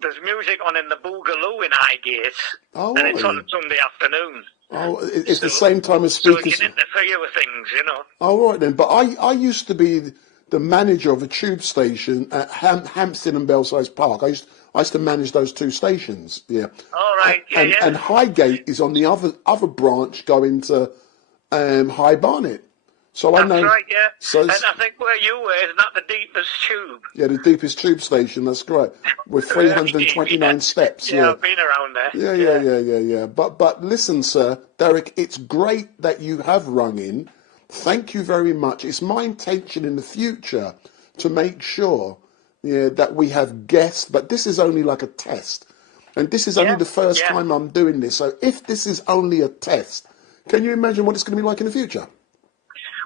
there's music on in the Boogaloo in Highgate, and it's on Sunday afternoon. Oh, it's the same time as speakers. So you can interfere with things, you know. Oh, right then. But I used to be the manager of a tube station at Hampstead and Belsize Park. I used to manage those two stations. Yeah. All right. And Highgate is on the other branch going to High Barnet. So I know. That's right. Yeah. So and I think where you were is not the deepest tube. Yeah, the deepest tube station. That's great. With 329 steps. Yeah, I've been around there. Yeah. But listen, sir, Derek, it's great that you have rung in. Thank you very much. It's my intention in the future to make sure that we have guests, but this is only like a test. And this is only the first time I'm doing this. So if this is only a test, can you imagine what it's going to be like in the future?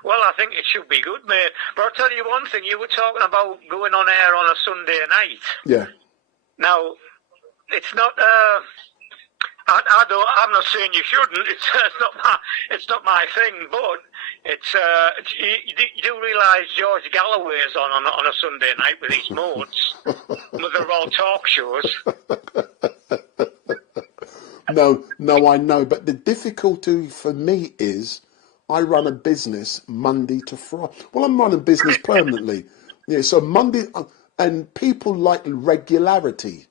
Well, I think it should be good, mate. But I'll tell you one thing. You were talking about going on air on a Sunday night. Yeah. Now, it's not... I'm not saying you shouldn't. It's not my thing. But it's you do realise George Galloway's on a Sunday night with his modes. They're all talk shows. No, I know. But the difficulty for me is I run a business Monday to Friday. Well, I'm running business permanently. Yeah. So Monday, and people like regularity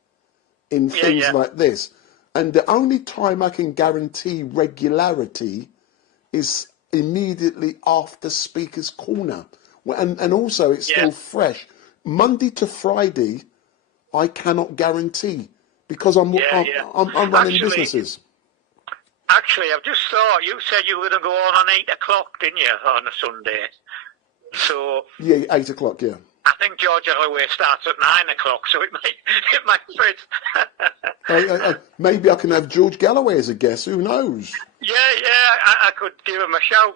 in things like this. And the only time I can guarantee regularity is immediately after Speaker's Corner. And also it's still fresh. Monday to Friday, I cannot guarantee because I'm running businesses. Actually, I've just thought, you said you were going to go on 8 o'clock, didn't you, on a Sunday? So... Yeah, 8 o'clock, yeah. I think George Galloway starts at 9 o'clock, so it might fit. Maybe I can have George Galloway as a guest. Who knows? Yeah, I could give him a shout.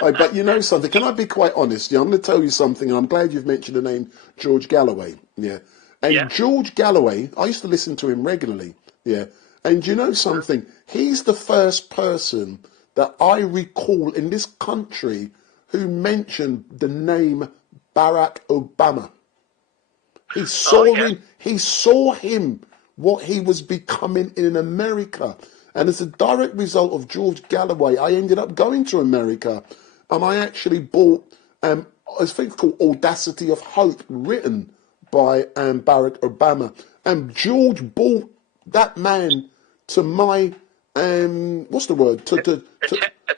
But you know something? Can I be quite honest? Yeah, I'm going to tell you something, and I'm glad you've mentioned the name George Galloway. Yeah, and George Galloway, I used to listen to him regularly. Yeah, and you know something? He's the first person that I recall in this country who mentioned the name Barack Obama. He saw him, what he was becoming in America. And as a direct result of George Galloway, I ended up going to America. And I actually bought a thing called Audacity of Hope, written by Barack Obama. And George brought that man to my,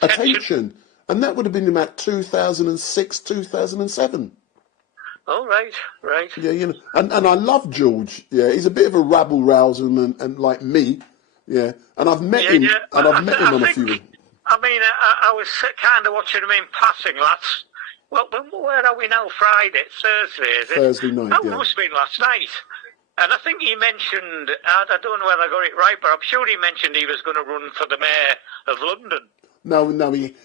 attention. And that would have been about 2006, 2007. Oh, right. Yeah, you know, and I love George. Yeah, he's a bit of a rabble-rouser and like me. Yeah, and I've met him. Yeah. And I've met him on a few. I mean, I was kind of watching him in passing last. Well, where are we now? Friday, Thursday. Is it? Thursday night. That must have been last night. And I think he mentioned. I don't know whether I got it right, but I'm sure he mentioned he was going to run for the mayor of London. No,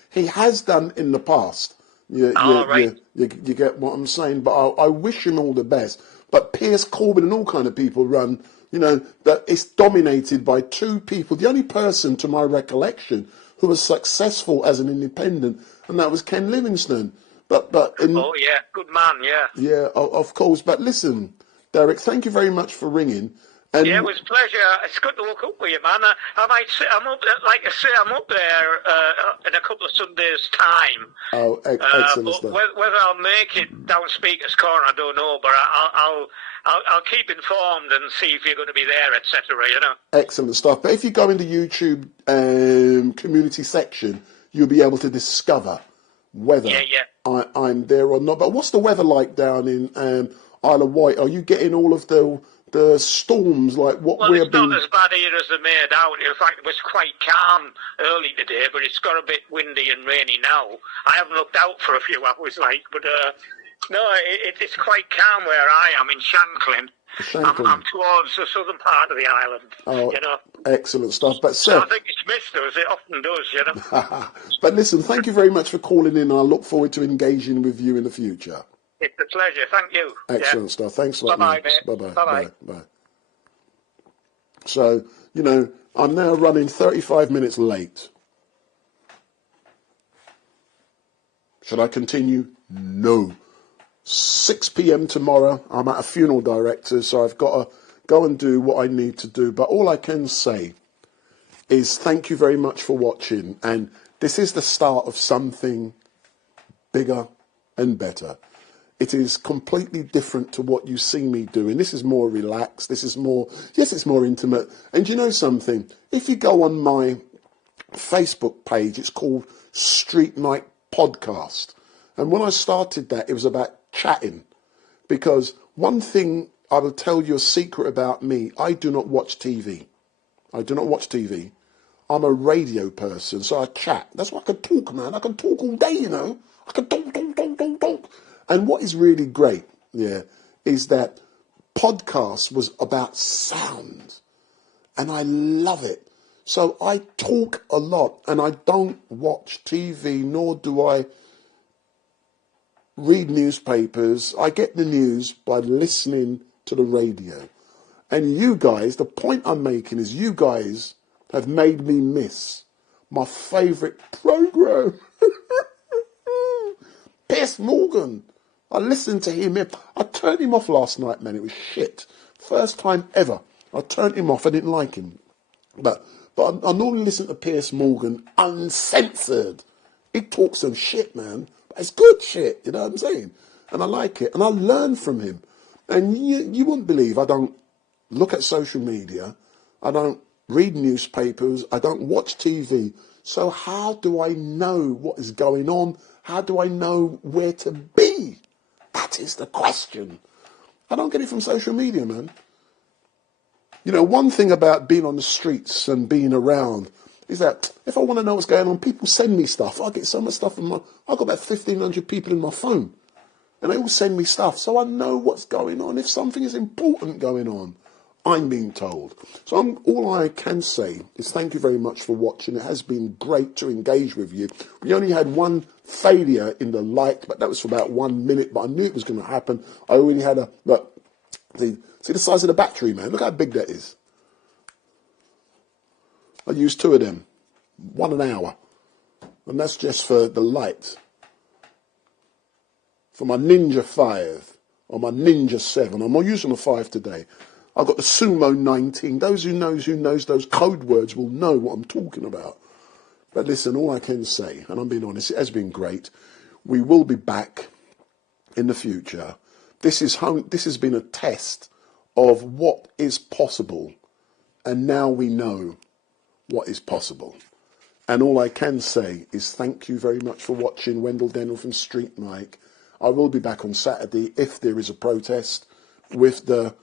he has done in the past. You get what I'm saying, but I wish him all the best. But Piers Corbyn and all kind of people run, that it's dominated by two people. The only person, to my recollection, who was successful as an independent, and that was Ken Livingstone. Good man, yeah. Yeah, of course. But listen, Derek, thank you very much for ringing. And it was a pleasure. It's good to walk up with you, man. I'm up there in a couple of Sundays' time. Oh, excellent but stuff. Whether I'll make it down Speaker's Corner, I don't know. But I'll keep informed and see if you're going to be there, etc. Excellent stuff. But if you go in the YouTube community section, you'll be able to discover whether I'm there or not. But what's the weather like down in Isle of Wight? Are you getting all of the the storms like what Well, we're it's being... not as bad here as they made out. In fact, it was quite calm early today, but it's got a bit windy and rainy now. I haven't looked out for a few hours, but no, it's quite calm where I am in Shanklin. I'm towards the southern part of the island, Oh, you know. excellent stuff. But So sir, I think it's missed us. It often does, you know. but listen, thank you very much for calling in. I look forward to engaging with you in the future. It's a pleasure. Thank you. Excellent stuff. Thanks a lot, Bye-bye, mate. mate. Bye-bye. Bye-bye. Bye. So, you know, I'm now running 35 minutes late. Should I continue? No. 6 p.m. tomorrow. I'm at a funeral director, so I've got to go and do what I need to do. But all I can say is thank you very much for watching. And this is the start of something bigger and better. It is completely different to what you see me doing. This is more relaxed. This is more, yes, it's more intimate. And you know something? If you go on my Facebook page, it's called StreetMic Podcast. And when I started that, it was about chatting. Because one thing I will tell you a secret about me, I do not watch TV. I do not watch TV. I'm a radio person, so I chat. That's why I can talk, man. I can talk all day, you know. I can talk. And what is really great, is that podcast was about sound. And I love it. So I talk a lot, and I don't watch TV, nor do I read newspapers. I get the news by listening to the radio. And you guys, the point I'm making is you guys have made me miss my favourite programme. Piers Morgan. I listened to him. I turned him off last night, man. It was shit. First time ever. I turned him off. I didn't like him. But I normally listen to Piers Morgan uncensored. He talks some shit, man. But it's good shit, you know what I'm saying? And I like it. And I learn from him. And you wouldn't believe I don't look at social media. I don't read newspapers. I don't watch TV. So how do I know what is going on? How do I know where to be? That is the question. I don't get it from social media, man. You know, one thing about being on the streets and being around is that if I want to know what's going on, people send me stuff. I get so much stuff I've got about 1,500 people in my phone. And they all send me stuff. So I know what's going on. If something is important going on, I'm being told. So all I can say is thank you very much for watching. It has been great to engage with you. We only had one failure in the light, but that was for about 1 minute. But I knew it was going to happen. I already had see the size of the battery, man. Look how big that is. I used 2 of them, 1 an hour. And that's just for the light. For my Ninja 5 or my Ninja 7. I'm using the 5 today. I've got the Sumo 19. Those who knows those code words will know what I'm talking about. But listen, all I can say, and I'm being honest, it has been great. We will be back in the future. This has been a test of what is possible. And now we know what is possible. And all I can say is thank you very much for watching. Wendell Dennell from StreetMic. I will be back on Saturday if there is a protest with the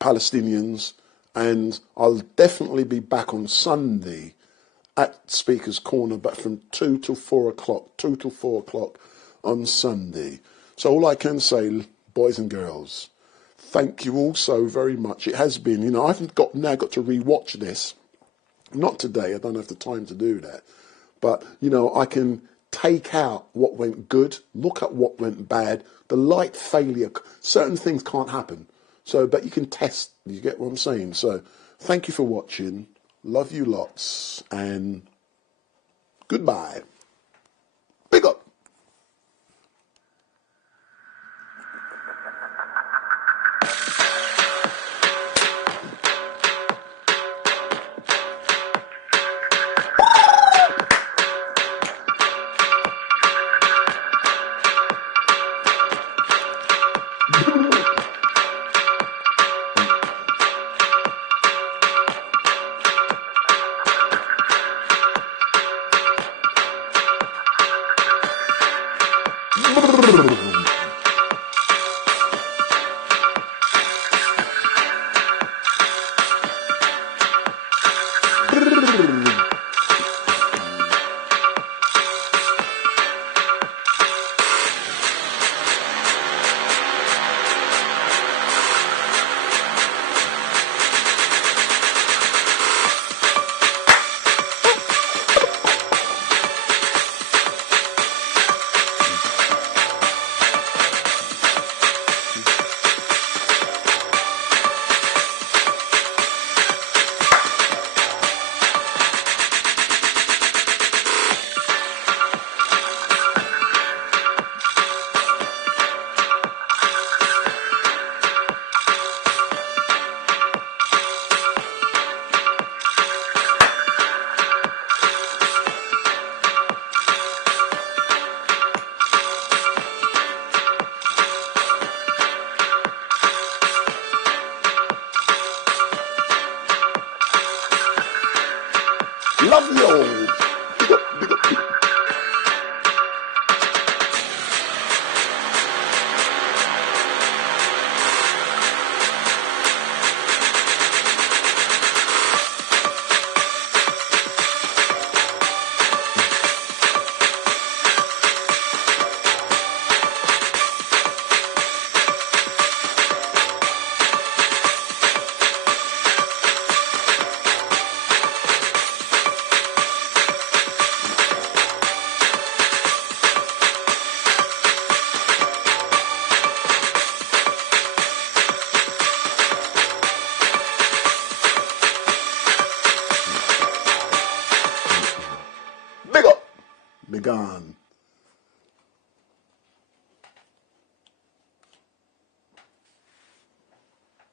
Palestinians, and I'll definitely be back on Sunday at Speaker's Corner, but from 2 till 4 o'clock, 2 till 4 o'clock on Sunday. So all I can say, boys and girls, thank you all so very much. It has been, you know, I've now got to re-watch this. Not today, I don't have the time to do that. But, you know, I can take out what went good, look at what went bad, the light failure, certain things can't happen. So, but you can test, you get what I'm saying? So, thank you for watching, love you lots, and goodbye. Big up. They're gone.